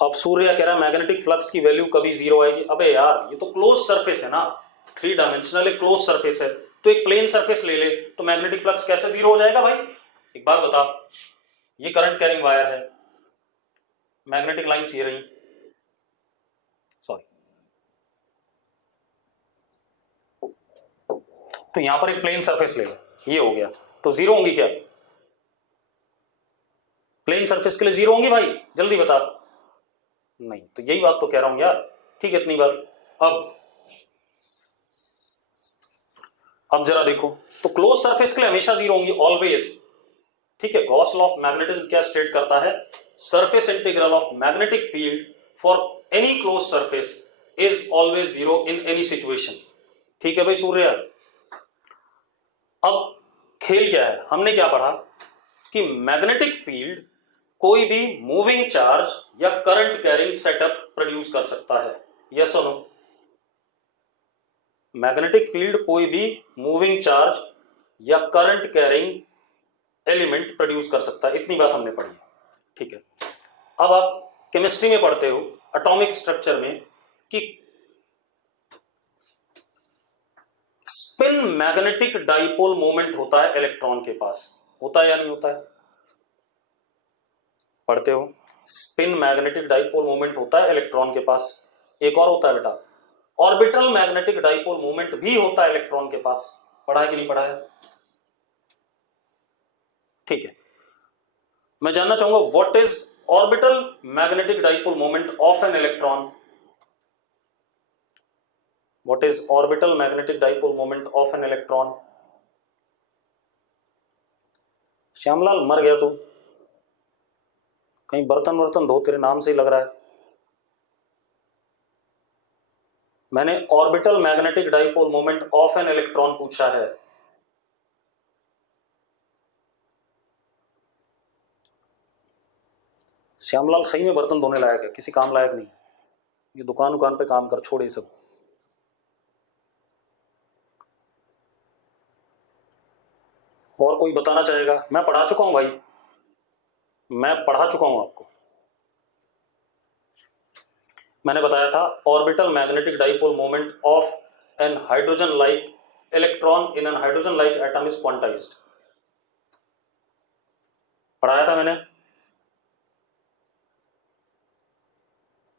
अब सूर्य कह रहा है मैग्नेटिक फ्लक्स की वैल्यू कभी 0 आएगी। अबे यार, ये तो क्लोज सरफेस है ना, 3 डायमेंशनल एक क्लोज सरफेस है, तो एक प्लेन सरफेस ले ले तो मैग्नेटिक फ्लक्स कैसे 0 हो जाएगा भाई? एक बात बता, ये करंट कैरिंग वायर है, मैग्नेटिक लाइंस ये रही, सॉरी, तो यहां पर एक प्लेन सरफेस ले, ये हो गया, तो 0 होंगी क्या? प्लेन सरफेस के लिए 0 होंगी भाई, जल्दी बता। नहीं, तो यही बात तो कह रहा हूं यार। ठीक है, इतनी बात। अब अब जरा देखो, तो क्लोज सरफेस के लिए हमेशा जीरो होंगी ऑलवेज, ठीक है। गॉस लॉ ऑफ मैग्नेटिज्म क्या स्टेट करता है, surface integral of magnetic field for any close surface is always zero in any situation, ठीक है भाई सूर्य। अब खेल क्या है, हमने क्या पढ़ा कि मैग्नेटिक फील्ड कोई भी मूविंग चार्ज या करंट कैरिंग सेटअप प्रोड्यूस कर सकता है, यस और नो। मैग्नेटिक फील्ड कोई भी मूविंग चार्ज या करंट कैरिंग एलिमेंट प्रोड्यूस कर सकता है, इतनी बात हमने पढ़ी है, ठीक है। अब आप केमिस्ट्री में पढ़ते हो एटॉमिक स्ट्रक्चर में कि स्पिन मैग्नेटिक डाइपोल मोमेंट होता है इलेक्ट्रॉन के पास, होता है या नहीं होता है, पढ़ते हो। स्पिन मैग्नेटिक डाइपोल मोमेंट होता है इलेक्ट्रॉन के पास। एक और होता है बेटा, ऑर्बिटल मैग्नेटिक डाइपोल मोमेंट भी होता है इलेक्ट्रॉन के पास, पढ़ा है कि नहीं पढ़ा है, ठीक है। मैं जानना चाहूंगा what is orbital magnetic dipole moment of an electron, what is orbital magnetic dipole moment of an electron. Shyamlal मर गया तो कहीं बर्तन वर्तन धो, तेरे नाम से ही लग रहा है। मैंने orbital magnetic dipole moment of an electron पूछा है। श्यामलाल सही में बर्तन धोने लायक है, किसी काम लायक नहीं। ये दुकान दुकान पे काम कर, छोड़ ये सब। और कोई बताना चाहेगा? मैं पढ़ा चुका हूं भाई, मैं पढ़ा चुका हूं आपको। मैंने बताया था orbital magnetic dipole moment of an hydrogen like electron in an hydrogen like atom is quantized, पढ़ाया था मैंने,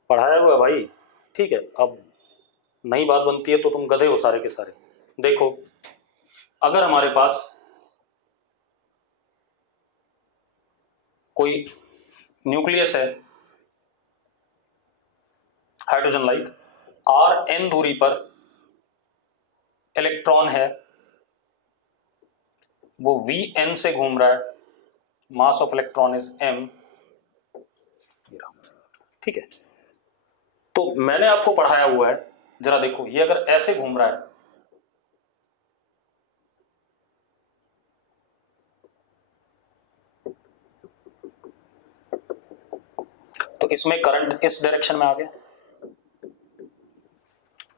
पढ़ाया हुआ भाई, ठीक है। अब नई बात बनती है तो तुम गधे हो सारे के सारे। देखो, अगर हमारे पास कोई न्यूक्लियस है हाइड्रोजन लाइक, Rn दूरी पर इलेक्ट्रॉन है, वो Vn से घूम रहा है, मास ऑफ इलेक्ट्रॉन इज m, ठीक है। तो मैंने आपको पढ़ाया हुआ है, जरा देखो, ये अगर ऐसे घूम रहा है तो इसमें करंट इस डायरेक्शन में आ गया,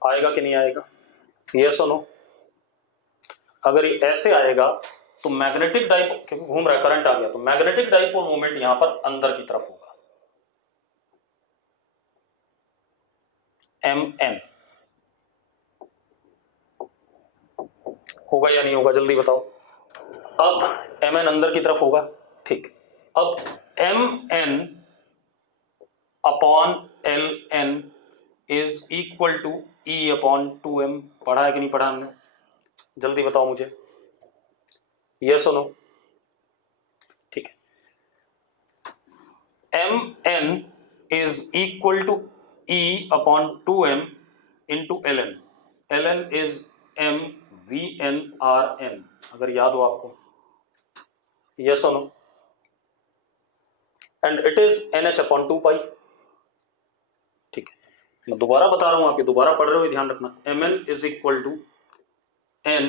आएगा कि नहीं आएगा, यस और नो। अगर ये ऐसे आएगा तो मैग्नेटिक डाइपोल, क्योंकि घूम रहा है करंट आ गया, तो मैग्नेटिक डाइपोल मोमेंट यहां पर अंदर की तरफ होगा, Mn। होगा या नहीं होगा, जल्दी बताओ। अब Mn अंदर की तरफ होगा, ठीक। अब Mn upon Ln is equal to E upon 2m, पढ़ा है कि नहीं पढ़ा हमने, जल्दी बताओ मुझे, यस और नो, ठीक है। Mn is equal to E upon 2m into Ln, Ln is m VnRn, अगर याद हो आपको, यस और no, and it is NH upon 2 pi, ठीक है। मैं दोबारा बता रहा हूं, आप ये दोबारा पढ़ रहे हो, ध्यान रखना। Mn is equal to N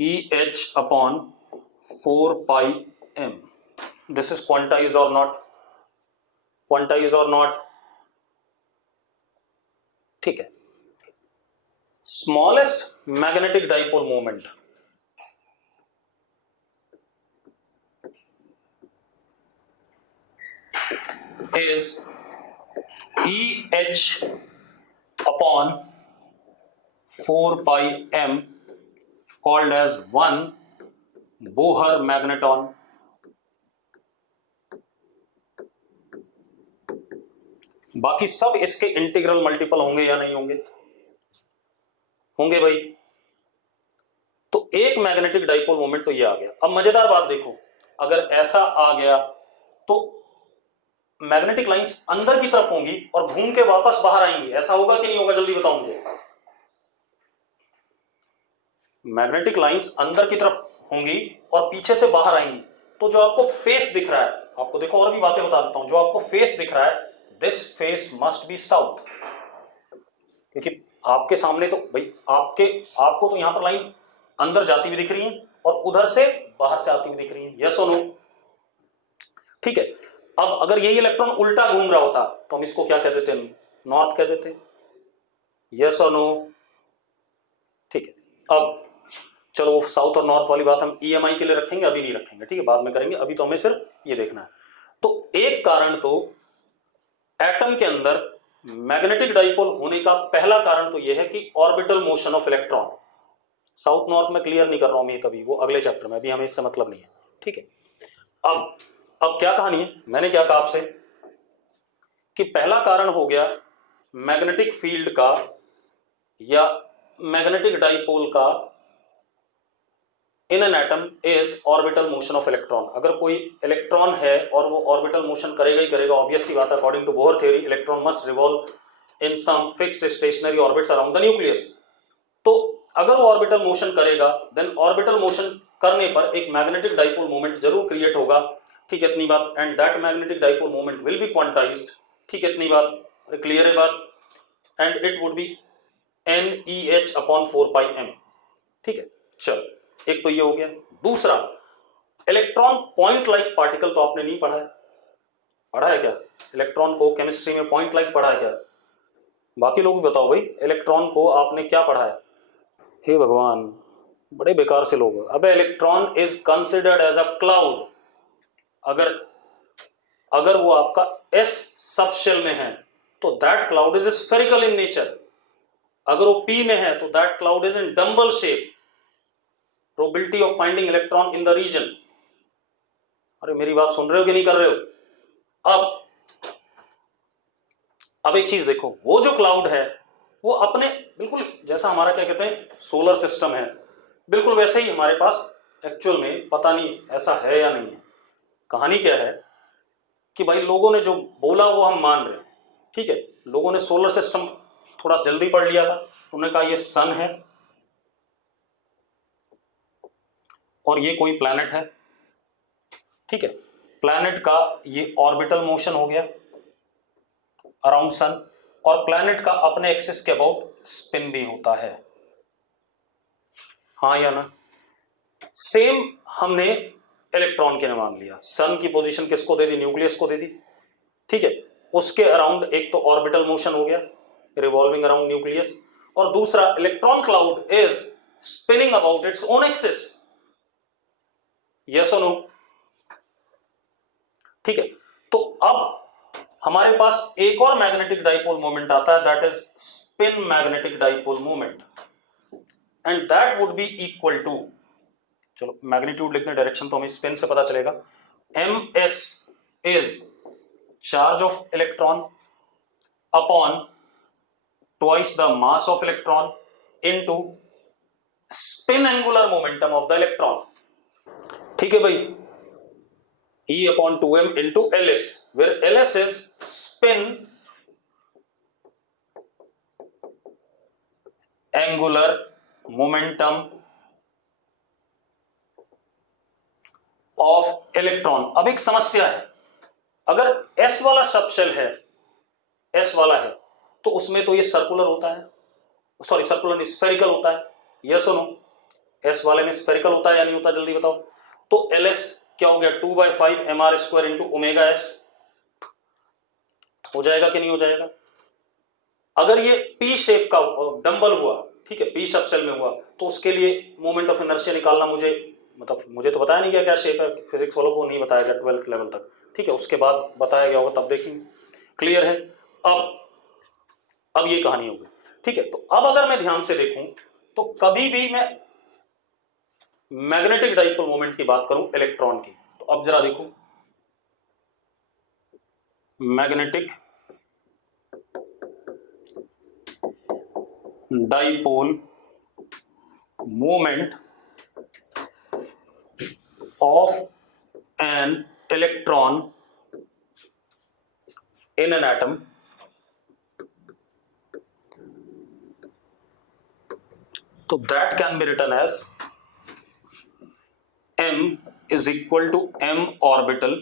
EH upon 4 pi m, this is quantized और नॉट, क्वांटाइज्ड और नॉट, ठीक है। Smallest magnetic dipole moment is EH upon 4 pi m called as 1 Bohr magneton। बाकी सब इसके इंटीग्रल मल्टीपल होंगे या नहीं होंगे, होंगे भाई। तो एक मैग्नेटिक डाइपोल मोमेंट तो ये आ गया। अब मजेदार बात देखो, अगर ऐसा आ गया तो मैग्नेटिक लाइंस अंदर की तरफ होंगी और घूम के वापस बाहर आएंगी, ऐसा होगा कि नहीं होगा, जल्दी बताओ मुझे। मैग्नेटिक लाइंस अंदर की तरफ होंगी और पीछे से बाहर आएंगी, तो जो आपको फेस दिख रहा है, आपको देखो और भी बातें बता देता हूं, जो आपको फेस दिख रहा है, this face must be south, क्योंकि आपके सामने तो भाई आपको तो यहां पर लाइन अंदर जाती हुई दिख रही है और उधर से बाहर से आती हुई दिख रही है, यस और नो? ठीक है। अब अगर यही इलेक्ट्रॉन उल्टा घूम रहा होता तो हम इसको क्या कह देते? नॉर्थ कह देते, यस और नो? ठीक है। अब चलो साउथ और नॉर्थ वाली बात हम ईएमआई के लिए रखेंगे, अभी नहीं रखेंगे, ठीक है, बाद में करेंगे, अभी तो हमें सिर्फ ये देखना है। तो एक कारण तो एटम के अंदर मैग्नेटिक डाइपोल होने का पहला कारण तो यह है कि orbital motion of electron. South north में क्लियर नहीं कर रहा हूं मैं कभी, वो अगले चैप्टर में, अभी हमें इससे मतलब नहीं है, ठीक है। अब क्या कहानी है, मैंने क्या कहा आपसे कि पहला कारण हो गया मैग्नेटिक फील्ड का या मैग्नेटिक डाइपोल का इन an atom is orbital motion of electron. अगर कोई इलेक्ट्रॉन है और वो ऑर्बिटल मोशन करेगा ही करेगा, ऑब्वियस सी बात है, according to Bohr theory electron must revolve in some fixed stationary orbits around the nucleus. तो अगर वो ऑर्बिटल मोशन करेगा देन ऑर्बिटल मोशन करने पर एक मैग्नेटिक डाइपोल मोमेंट जरूर क्रिएट होगा, ठीक है, इतनी बात, and that magnetic dipole moment will be quantized, ठीक है, इतनी बात, अरे क्लियर है बात, and it would be NEH upon 4πm, ठीक है। चलो एक तो ये हो गया। दूसरा, इलेक्ट्रॉन पॉइंट लाइक पार्टिकल तो आपने नहीं पढ़ा है, पढ़ा है क्या इलेक्ट्रॉन को? केमिस्ट्री में पॉइंट लाइक पढ़ा है क्या? बाकी लोग भी बताओ भाई, इलेक्ट्रॉन को आपने क्या पढ़ा है? हे भगवान, बड़े बेकार से लोग। अब electron is considered as a cloud. अगर वो आपका एस सबशेल में है तो that cloud is spherical in nature. अगर वो पी में है तो that cloud is in dumbbell shape. Probability of finding electron in the region. अरे मेरी बात सुन रहे हो कि नहीं कर रहे हो? अब एक चीज देखो, वो जो क्लाउड है वो अपने बिल्कुल जैसा हमारा क्या कहते हैं सोलर सिस्टम है, बिल्कुल वैसे ही हमारे पास एक्चुअल में, पता नहीं ऐसा है या नहीं है। कहानी क्या है कि भाई लोगों ने जो बोला वो हम मान रहे हैं, ठीक है। लोगों ने सोलर सिस्टम थोड़ा जल्दी पढ़ लिया था, उन्होंने कहा ये सन है और ये कोई प्लैनेट है, ठीक है। प्लैनेट का ये ऑर्बिटल मोशन हो गया अराउंड सन, और प्लैनेट का अपने एक्सिस के अबाउट स्पिन भी होता है, हाँ या ना? सेम हमने इलेक्ट्रॉन के ने मान लिया। सन की पोजीशन किसको दे दी? न्यूक्लियस को दे दी, ठीक है। उसके अराउंड एक तो ऑर्बिटल मोशन हो गया रिवॉल्विंग अराउंड न्यूक्लियस, और दूसरा electron cloud is spinning about its own axis, yes और नो? ठीक है। तो अब हमारे पास एक और मैग्नेटिक डाइपोल मोमेंट आता है, that is spin magnetic dipole moment, and that would be equal to, चलो मैग्नीट्यूड लिखने, डायरेक्शन तो हमें स्पिन से पता चलेगा, ms is charge of electron upon twice the mass of electron into spin angular momentum of the electron, ठीक है भाई। E upon 2m into Ls, where Ls is spin angular momentum of electron। अब एक समस्या है, अगर S वाला subshell है, S वाला है, तो उसमें तो ये सर्कुलर होता है, सॉरी सर्कुलर नहीं, स्फेरिकल होता है, यस और नो? S वाले में स्फेरिकल होता है या नहीं होता, जल्दी बताओ। तो Ls क्या हो गया? 2/5 mr square into omega S, हो जाएगा कि नहीं हो जाएगा? अगर ये पी शेप का डंबल हुआ, ठीक है, पी सबसेल में हुआ, तो उसके लिए मोमेंट ऑफ इनर्शिया निकालना मुझे तो बताया नहीं गया क्या शेप है, फिजिक्स वालों को नहीं बताया गया 12th लेवल तक, ठीक है, उसके बाद बताया गया होगा, तब देखेंगे। क्लियर है? अब ये कहानी होगी, ठीक है। तो अब अगर मैं ध्यान से देखूं तो कभी भी मैं मैग्नेटिक डाइपोल मोमेंट की बात करूं इलेक्ट्रॉन की, तो अब जरा देखो, magnetic dipole moment of an electron in an atom तो that can be written as m is equal to m orbital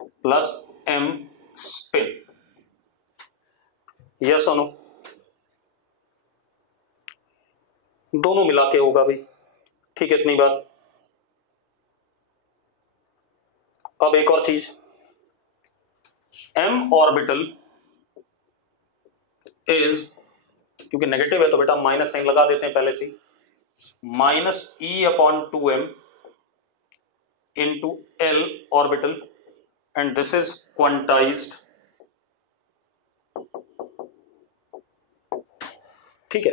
plus m spin. Yes और नो? दोनों मिला के होगा भाई, ठीक है, इतनी बात। अब एक और चीज, m ऑर्बिटल इज, क्योंकि नेगेटिव है तो बेटा माइनस साइन लगा देते हैं पहले से, minus e upon 2m into l orbital, and this is quantized, ठीक है।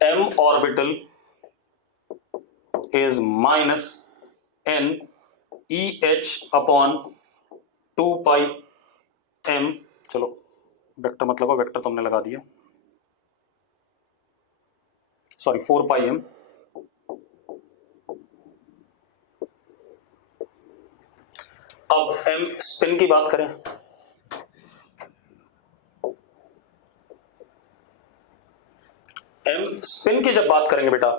m orbital is minus n e h upon 2 pi m, चलो वेक्टर मत लगाओ, वेक्टर तो हमने लगा दिया, सॉरी 4 पाई m। अब m स्पिन की बात करें, m स्पिन की जब बात करेंगे बेटा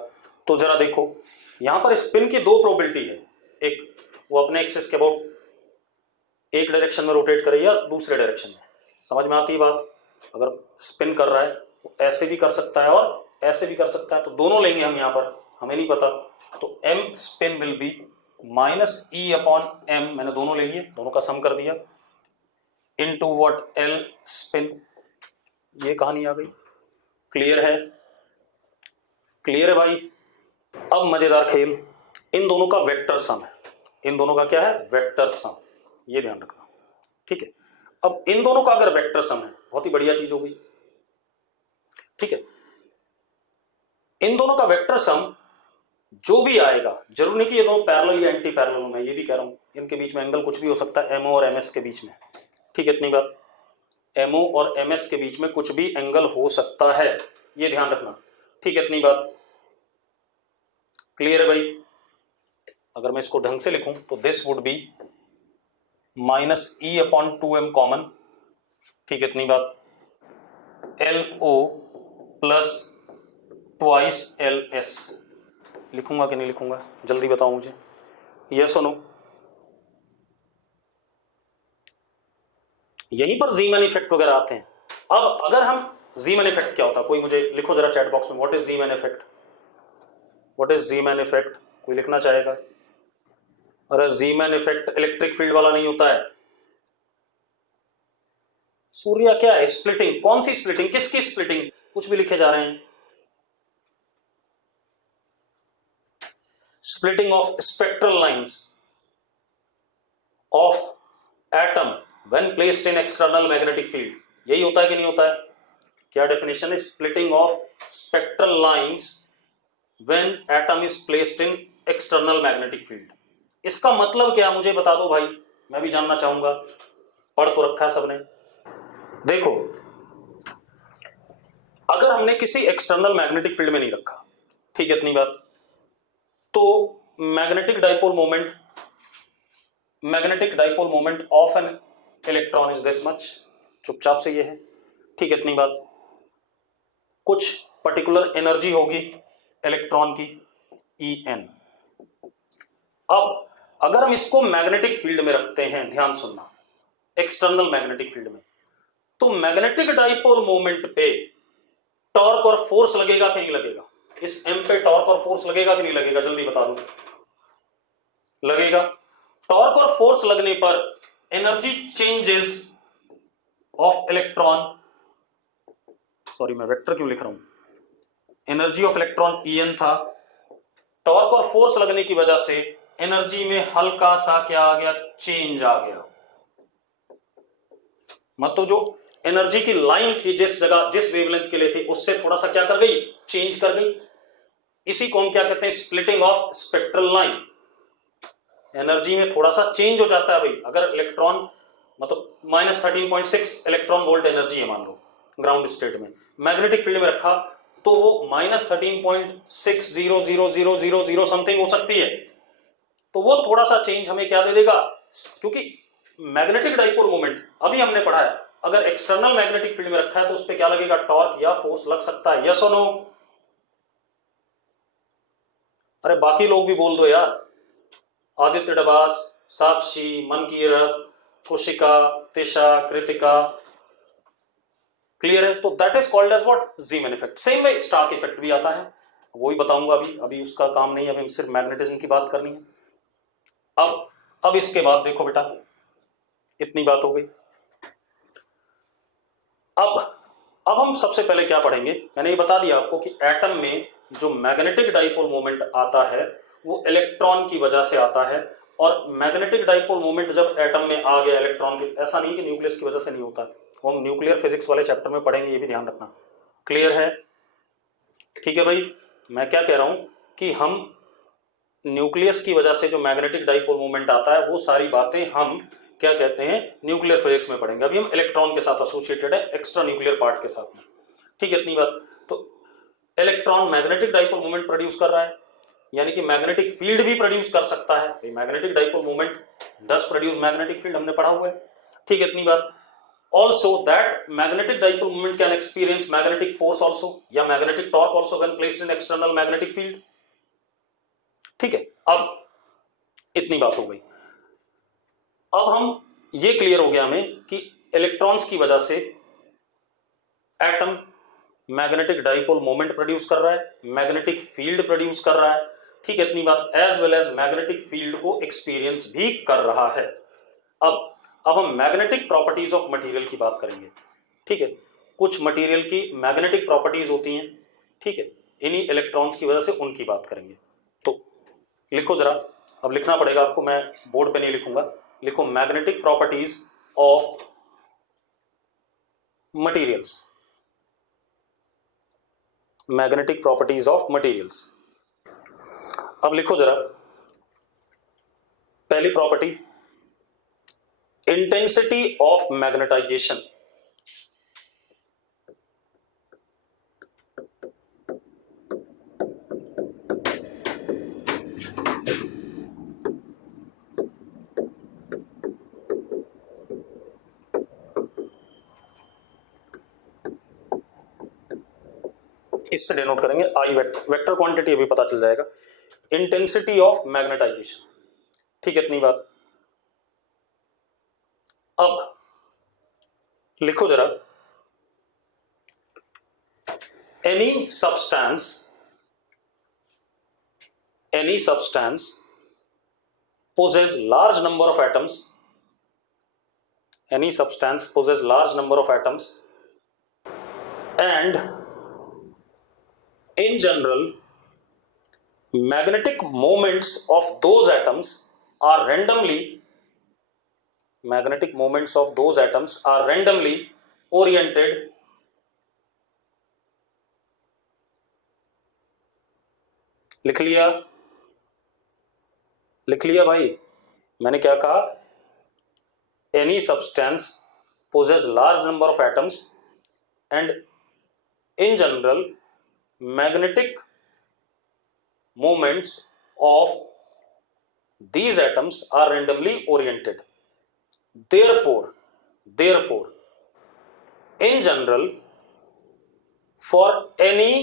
तो जरा देखो, यहां पर स्पिन की दो प्रोबेबिलिटी है, एक वो अपने एक्सिस के अबाउट एक डायरेक्शन में रोटेट करे या दूसरे डायरेक्शन में, समझ में आती है बात? अगर स्पिन कर रहा है तो ऐसे भी कर सकता है और ऐसे भी कर सकता है, तो दोनों लेंगे हम यहां पर, हमें नहीं पता, तो m spin will be minus e upon m, मैंने दोनों ले लिए, दोनों का सम कर दिया, इनटू व्हाट l स्पिन। ये कहानी आ गई, क्लियर है? क्लियर है भाई? अब मजेदार खेल, इन दोनों का वेक्टर सम है, इन दोनों का क्या है? वेक्टर सम, ये ध्यान रखना, ठीक है। अब इन दोनों का अगर वेक्टर सम है, बहुत ही बढ़िया चीज हो गई, ठीक है। इन दोनों का वेक्टर सम जो भी आएगा, जरूर नहीं कि ये दोनों पैरेलल या एंटी पैरेलल, मैं ये भी कह रहा हूं इनके बीच में एंगल कुछ भी हो सकता है, MO और MS के बीच में, ठीक है, इतनी बात। MO और MS के बीच में कुछ भी एंगल हो सकता है, ये ध्यान रखना, ठीक है, इतनी बात। क्लियर है भाई? अगर मैं इसको ढंग से लिखूं तो this would be minus e upon 2m common, ठीक है, इतनी बात, LO प्लस ट्वाइस LS। लिखूंगा कि नहीं लिखूंगा, जल्दी बताओ मुझे, यस और नो? यहीं पर जीमैन इफेक्ट वगैरह आते हैं। अब अगर हम, जीमैन इफेक्ट क्या होता है, कोई मुझे लिखो जरा चैट बॉक्स में, what is Zeeman effect? What is Zeeman effect? कोई लिखना चाहेगा? अरे जीमैन इफेक्ट इलेक्ट्रिक फील्ड वाला नहीं होता है, सूर्य क्या है? स्प्लिटिंग। कौन सी स्प्लिटिंग? किसकी स्प्लिटिंग? कुछ भी लिखे जा रहे हैं, splitting of spectral lines of atom when placed in external magnetic field, यही होता है कि नहीं होता है? क्या डेफिनेशन है? splitting of spectral lines when atom is placed in external magnetic field। इसका मतलब क्या, मुझे बता दो भाई, मैं भी जानना चाहूंगा, पढ़ तो रखा है सबने। देखो, अगर हमने किसी एक्सटर्नल मैग्नेटिक फील्ड में नहीं रखा, ठीक है, इतनी बात, तो magnetic dipole moment of an electron is this much, चुपचाप से ये है, ठीक है, इतनी बात। कुछ पर्टिकुलर एनर्जी होगी इलेक्ट्रॉन की, En। अब अगर हम इसको मैग्नेटिक फील्ड में रखते हैं, ध्यान सुनना, एक्सटर्नल मैग्नेटिक फील्ड में, तो मैग्नेटिक डाइपोल मोमेंट पे टॉर्क और फोर्स लगेगा कि नहीं लगेगा? इस M पे टॉर्क और फोर्स लगेगा कि नहीं लगेगा? जल्दी बता दो। लगेगा। टॉर्क और फोर्स लगने पर energy changes of electron, sorry मैं वेक्टर क्यों लिख रहा हूं, एनर्जी ऑफ इलेक्ट्रॉन En था, टॉर्क और फोर्स लगने की वजह से एनर्जी में हल्का सा क्या आ गया? चेंज आ गया। मतलब जो एनर्जी की लाइन थी, जिस जगह, जिस वेवलेंथ के लिए थी, उससे थोड़ा सा क्या कर गई? चेंज कर गई। इसी को हम क्या कहते हैं? Splitting of spectral line. Energy में थोड़ा सा चेंज हो जाता है भाई। अगर इलेक्ट्रॉन, मतलब -13.6 इलेक्ट्रॉन वोल्ट एनर्जी है मान लो ग्राउंड स्टेट में, मैग्नेटिक फील्ड में रखा तो वो -13.600000 समथिंग हो सकती है, तो वो थोड़ा सा चेंज हमें क्या दे देगा? क्योंकि मैग्नेटिक डाइपोल मोमेंट अभी हमने पढ़ा है, अगर एक्सटर्नल मैग्नेटिक फील्ड में रखा है तो उस पर क्या लगेगा? टॉर्क या फोर्स लग सकता है, यस और नो? अरे बाकी लोग भी बोल दो यार, आदित्य डबास, साक्षी, मनकीरत, कुशिका, तिशा, कृतिका। क्लियर है? तो that is called as what? Zeeman effect. Same way Stark effect भी आता है, वही बताऊंगा अभी, अभी उसका काम नहीं है, अभी सिर्फ मैग्नेटिज्म की बात करनी है। अब इसके बाद देखो बेटा, इतनी बात हो गई। अब हम सबसे पहले क्या पढ़ेंगे, मैंने ये बता दिया आपको कि एटम में जो मैग्नेटिक डाइपोल मोमेंट आता है वो इलेक्ट्रॉन की वजह से आता है। और मैग्नेटिक डाइपोल मोमेंट जब एटम में आ गया इलेक्ट्रॉन के, ऐसा नहीं कि न्यूक्लियस की वजह से नहीं होता, वो हम न्यूक्लियर फिजिक्स वाले चैप्टर में पढ़ेंगे, ये भी ध्यान रखना। क्लियर है? ठीक है भाई, मैं क्या कह रहा हूं कि हम न्यूक्लियस की वजह से जो मैग्नेटिक डाइपोल मोमेंट आता है वो सारी बातें हम क्या कहते हैं, न्यूक्लियर फिजिक्स में पढ़ेंगे। अभी हम इलेक्ट्रॉन के साथ एसोसिएटेड है, एक्स्ट्रा न्यूक्लियर पार्ट के साथ में। ठीक है, इतनी बात। तो electron magnetic dipole moment produce कर रहा है, यानी कि मैग्नेटिक फील्ड भी प्रोड्यूस कर सकता है। Magnetic dipole moment does produce magnetic field, हमने पढ़ा हुआ है। ठीक है, इतनी बात। Also that magnetic dipole moment can experience magnetic force also या magnetic torque also when placed in external magnetic field। ठीक है, अब इतनी बात हो गई। अब हम ये क्लियर हो गया हमें कि इलेक्ट्रॉन्स की वजह से atom magnetic dipole moment produce कर रहा है, मैग्नेटिक फील्ड प्रोड्यूस कर रहा है। ठीक है, इतनी बात। As well as magnetic field को एक्सपीरियंस भी कर रहा है। अब हम मैग्नेटिक प्रॉपर्टीज ऑफ मटेरियल की बात करेंगे। ठीक है, कुछ मटेरियल की मैग्नेटिक प्रॉपर्टीज होती हैं। ठीक है, इन्हीं इलेक्ट्रॉन्स की वजह से उनकी बात करेंगे। तो लिखो जरा, अब लिखना पड़ेगा आपको, मैं बोर्ड पे नहीं लिखूंगा। लिखो magnetic properties of materials, magnetic properties of materials. अब लिखो जरा, पहली प्रॉपर्टी, इंटेंसिटी ऑफ मैग्नेटाइजेशन। इससे डिनोट करेंगे आई वेक्टर, वेक्टर क्वांटिटी अभी पता चल जाएगा। Intensity of magnetization. ठीक है, इतनी बात। अब लिखो जरा, any substance possess large number of atoms, any substance possess large number of atoms, and in general magnetic moments of those atoms are randomly oriented लिख लिया भाई, मैंने क्या कहा? Any substance possess large number of atoms and in general magnetic moments of these atoms are randomly oriented. Therefore in general for any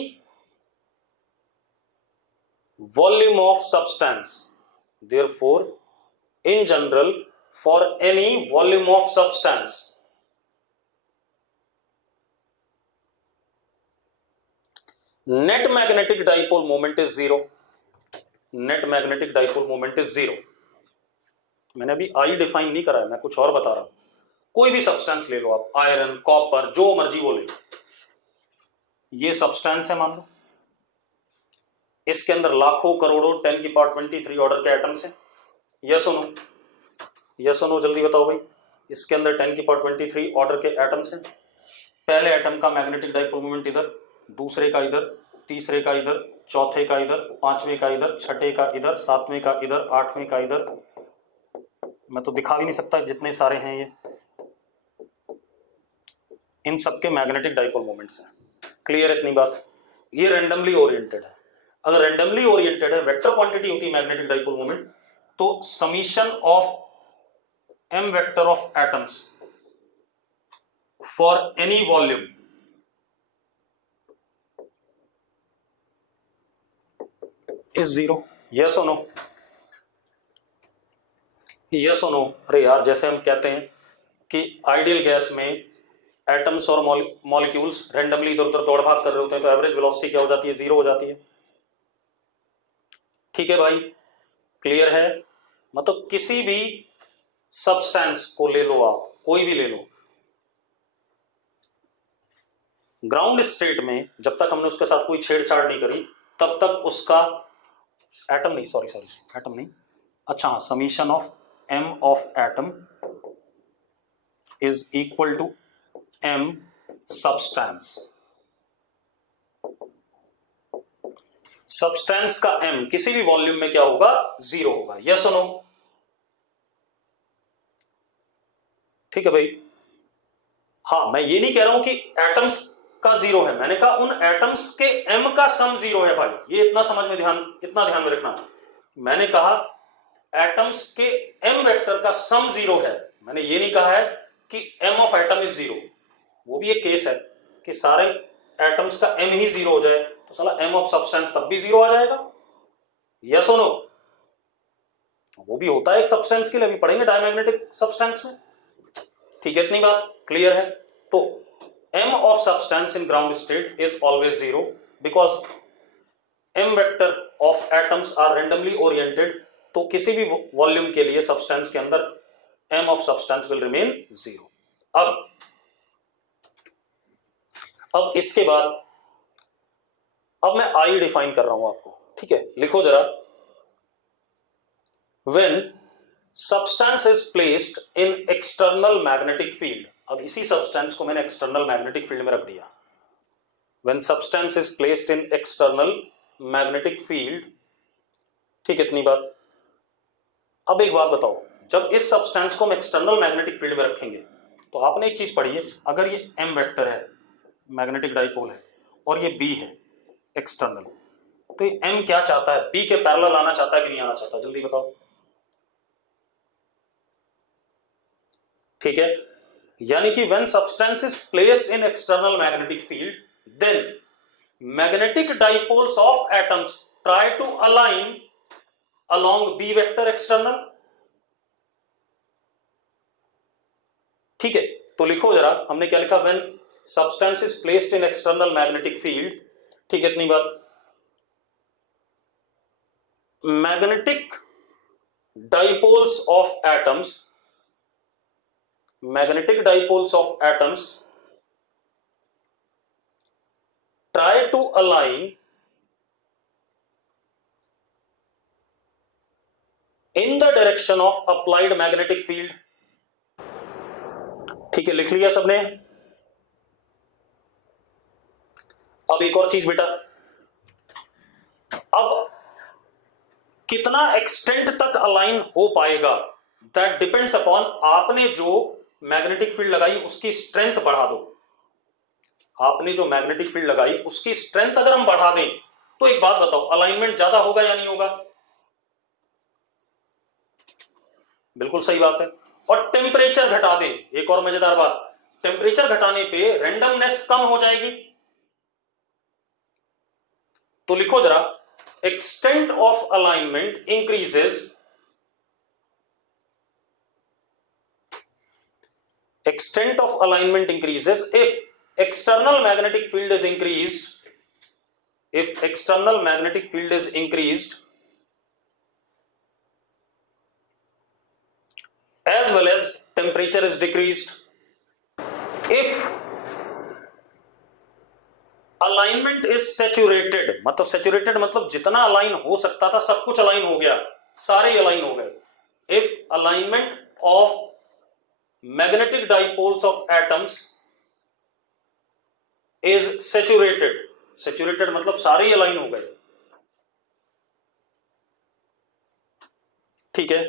volume of substance, therefore in general for any volume of substance net magnetic dipole moment is zero। net magnetic dipole moment is zero। मैंने अभी I define नहीं करा है, मैं कुछ और बता रहा हूं। कोई भी सब्सटेंस ले लो आप, आयरन, कॉपर, जो मर्जी वो ले लो। ये सब्सटेंस है मान लो, इसके अंदर लाखों करोड़ों 10 की पावर 23 ऑर्डर के एटम्स हैं। यस और नो? यस और नो जल्दी बताओ भाई। इसके अंदर 10 की पावर 23 ऑर्डर के एटम्स हैं। पहले एटम का मैग्नेटिक डाइपोल मोमेंट इधर, दूसरे का इधर, तीसरे का इधर, चौथे का इधर, पांचवें का इधर, छठे का इधर, सातवें का इधर, आठवें का इधर। मैं तो दिखा भी नहीं सकता जितने सारे हैं ये, इन सबके मैग्नेटिक डाइपोल मोमेंट्स हैं। क्लियर है इतनी बात? ये रैंडमली ओरिएंटेड है। अगर रैंडमली ओरिएंटेड है, वेक्टर क्वांटिटी होती है मैग्नेटिक डाइपोल मोमेंट, तो summation of m vector of atoms for any is zero, yes और नो, यस और नो। अरे यार, जैसे हम कहते हैं कि आइडियल गैस में एटम्स और मॉलिक्यूल्स रैंडमली इधर उधर दौड़ भाग कर रहे होते हैं, तो एवरेज वेलोसिटी क्या हो जाती है, जीरो हो जाती है। ठीक है भाई, क्लियर है। मतलब किसी भी सब्सटेंस को ले लो आप, कोई भी ले लो, ग्राउंड स्टेट में जब तक हमने उसके साथ कोई छेड़छाड़ नहीं करी तब तक उसका एटम नहीं, सॉरी एटम नहीं, अच्छा हाँ, summation of M of atom is equal to M substance. Substance का एम किसी भी वॉल्यूम में क्या होगा, जीरो होगा, यस और नो। ठीक है भाई। हाँ, मैं ये नहीं कह रहा हूं कि एटम्स का जीरो है, मैंने कहा उन एटम्स के एम का सम जीरो है भाई, ये इतना समझ में इतना ध्यान में रखना। मैंने कहा एटम्स के एम वेक्टर का सम जीरो है, मैंने ये नहीं कहा है कि M of atom is zero. वो भी एक केस है कि सारे एटम्स का एम ही जीरो हो जाए तो साला एम ऑफ सब्सटेंस तब भी जीरो आ जाएगा, यस और नो। वो भी होता है एक सब्सटेंस के लिए, अभी पढ़ेंगे डायमैग्नेटिक सब्सटेंस में। ठीक है, इतनी बात क्लियर है। तो m of substance in ground state is always zero because m vector of atoms are randomly oriented। तो किसी भी वॉल्यूम के लिए सब्सटेंस के अंदर m of substance will remain zero। अब इसके बाद अब मैं I डिफाइन कर रहा हूं आपको, ठीक है, लिखो जरा। when substance is placed in external magnetic field, अब इसी सब्सटेंस को मैंने एक्सटर्नल मैग्नेटिक फील्ड में रख दिया। When substance is placed in external magnetic field, ठीक, इतनी बात। अब एक बात बताओ, जब इस सब्सटेंस को हम एक्सटर्नल मैग्नेटिक फील्ड में रखेंगे तो आपने एक चीज पढ़ी है, अगर ये m वेक्टर है, मैग्नेटिक डाइपोल है, और ये b है एक्सटर्नल, तो ये m क्या चाहता है, b के पैरेलल आना चाहता है कि नहीं आना चाहता, जल्दी बताओ। ठीक है, यानी कि when substance is placed in external magnetic field, then magnetic dipoles of atoms try to align along b vector external। ठीक है, तो लिखो जरा, हमने क्या लिखा, when substance is placed in external magnetic field, ठीक है, इतनी बात, magnetic dipoles of atoms, magnetic dipoles of atoms try to align in the direction of applied magnetic field। ठीक है, लिख लिया सबने। अब एक और चीज बेटा, अब कितना एक्सटेंट तक अलाइन हो पाएगा, दैट डिपेंड्स अपॉन आपने जो मैग्नेटिक फील्ड लगाई उसकी स्ट्रेंथ बढ़ा दो। आपने जो मैग्नेटिक फील्ड लगाई उसकी स्ट्रेंथ अगर हम बढ़ा दें तो एक बात बताओ, अलाइनमेंट ज्यादा होगा या नहीं होगा? बिल्कुल सही बात है। और टेम्परेचर घटा दें, एक और मजेदार बात, टेम्परेचर घटाने पे रैंडमनेस कम हो जाएगी। तो लिखो जरा, extent of alignment increases, extent of alignment increases if external magnetic field is increased, if external magnetic field is increased as well as temperature is decreased। if alignment is saturated, मतलब saturated मतलब जितना align हो सकता था सब कुछ align हो गया, सारे अलाइन हो गए। if alignment of magnetic dipoles of atoms is saturated, saturated मतलब सारे ही अलाइन हो गए, ठीक है,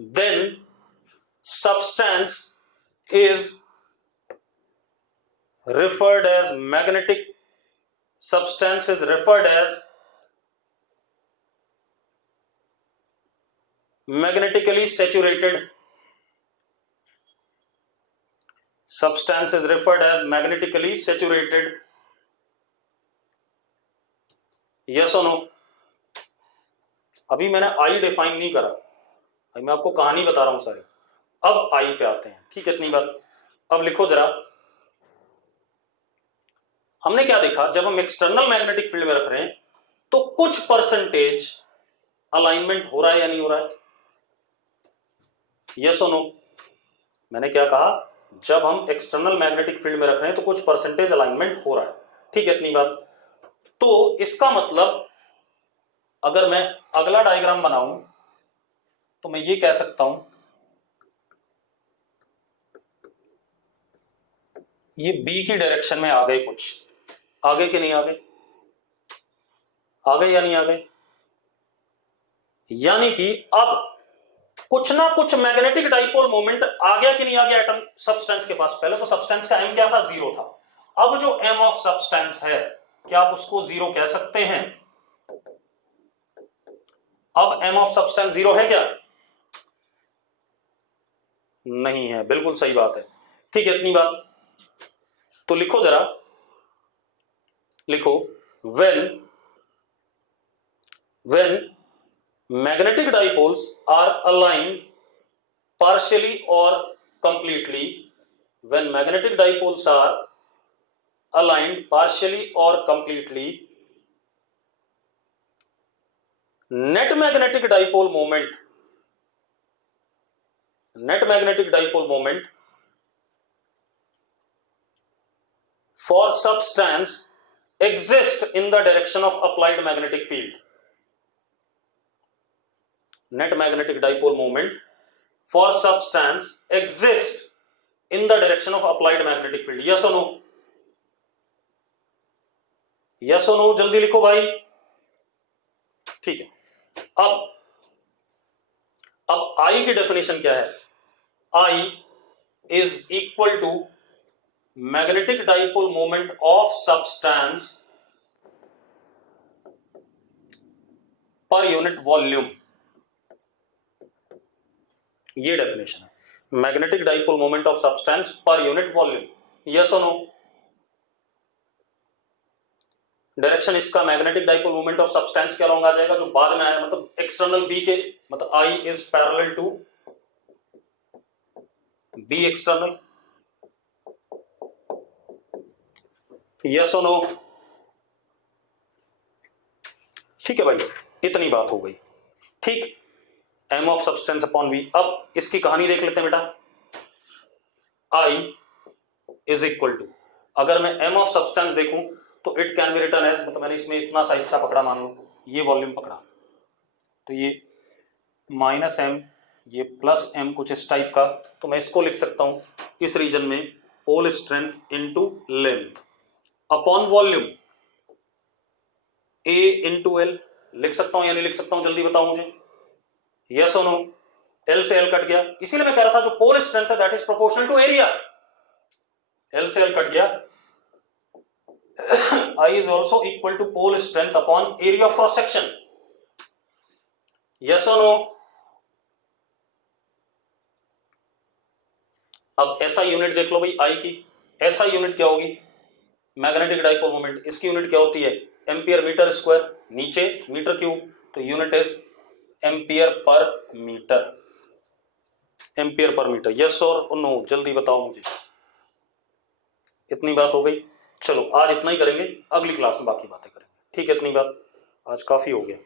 then substance is referred as magnetic, substance is referred as magnetically saturated, substance is referred as magnetically saturated, yes or no? अभी मैंने I define नहीं करा, अभी मैं आपको कहानी बता रहा हूं सारी। अब आई पे आते हैं, ठीक है, इतनी बात। अब लिखो जरा, हमने क्या देखा, जब हम एक्सटर्नल मैग्नेटिक फील्ड में रख रहे हैं तो कुछ परसेंटेज अलाइनमेंट हो रहा है या नहीं हो रहा है, यस और नो। मैंने क्या कहा, जब हम एक्सटर्नल मैग्नेटिक फील्ड में रख रहे हैं तो कुछ परसेंटेज अलाइनमेंट हो रहा है, ठीक है, इतनी बात। तो इसका मतलब अगर मैं अगला डायग्राम बनाऊं तो मैं ये कह सकता हूं, ये बी की डायरेक्शन में आ गए, कुछ आगे कि नहीं आ गए, आ गए या नहीं आ गए, यानी कि अब कुछ ना कुछ मैग्नेटिक डाइपोल मोमेंट आ गया कि नहीं आ गया एटम सब्सटेंस के पास। पहले तो सब्सटेंस का एम क्या था, 0 था। अब जो एम ऑफ सब्सटेंस है, क्या आप उसको 0 कह सकते हैं? अब एम ऑफ सब्सटेंस 0 है क्या? नहीं है, बिल्कुल सही बात है, ठीक है, इतनी बात। तो लिखो जरा, लिखो, when magnetic dipoles are aligned partially or completely, when magnetic dipoles are aligned partially or completely, net magnetic dipole moment for substance exist in the direction of applied magnetic field. Net magnetic dipole moment for substance exist in the direction of applied magnetic field. Yes or no? Yes or no? जल्दी लिखो भाई, ठीक है। अब I की definition क्या है? I is equal to magnetic dipole moment of substance per unit volume, ये डेफिनेशन है, magnetic dipole moment of substance per unit volume. Yes और नो? डायरेक्शन इसका magnetic dipole moment of substance के along आ जाएगा, जो बाद में आया, मतलब एक्सटर्नल बी के, मतलब I is parallel to b external. Yes और नो? ठीक है भाई, इतनी बात हो गई, ठीक। M of substance upon v. अब इसकी कहानी देख लेते हैं बेटा। आई इज इक्वल टू, अगर मैं एम ऑफ सब्सटेंस देखूं तो it can be written as, मतलब मैंने इसमें इतना सा हिस्सा पकड़ा, मान लो ये वॉल्यूम पकड़ा, तो ये माइनस एम, ये प्लस एम, कुछ इस टाइप का। तो मैं इसको लिख सकता हूं इस रीजन में pole strength into length upon volume, A into L. लिख सकता हूं या नहीं लिख सकता हूं, जल्दी बताओ मुझे, यस और नो? एल से एल कट गया, इसीलिए मैं कह रहा था जो पोल स्ट्रेंथ है that is proportional to area. L से एल कट गया, I is also equal to pole strength upon area of cross section. Yes or no? अब SI यूनिट देख लो भाई, I की SI यूनिट क्या होगी? Magnetic dipole moment. इसकी unit क्या होती है? एम्पियर मीटर स्क्वायर, नीचे मीटर क्यूब, तो unit is ampere per metre, ampere per metre. Yes और नो, जल्दी बताओ मुझे, इतनी बात हो गई। चलो आज इतना ही करेंगे, अगली क्लास में बाकी बातें करेंगे, ठीक है, इतनी बात, आज काफी हो गया।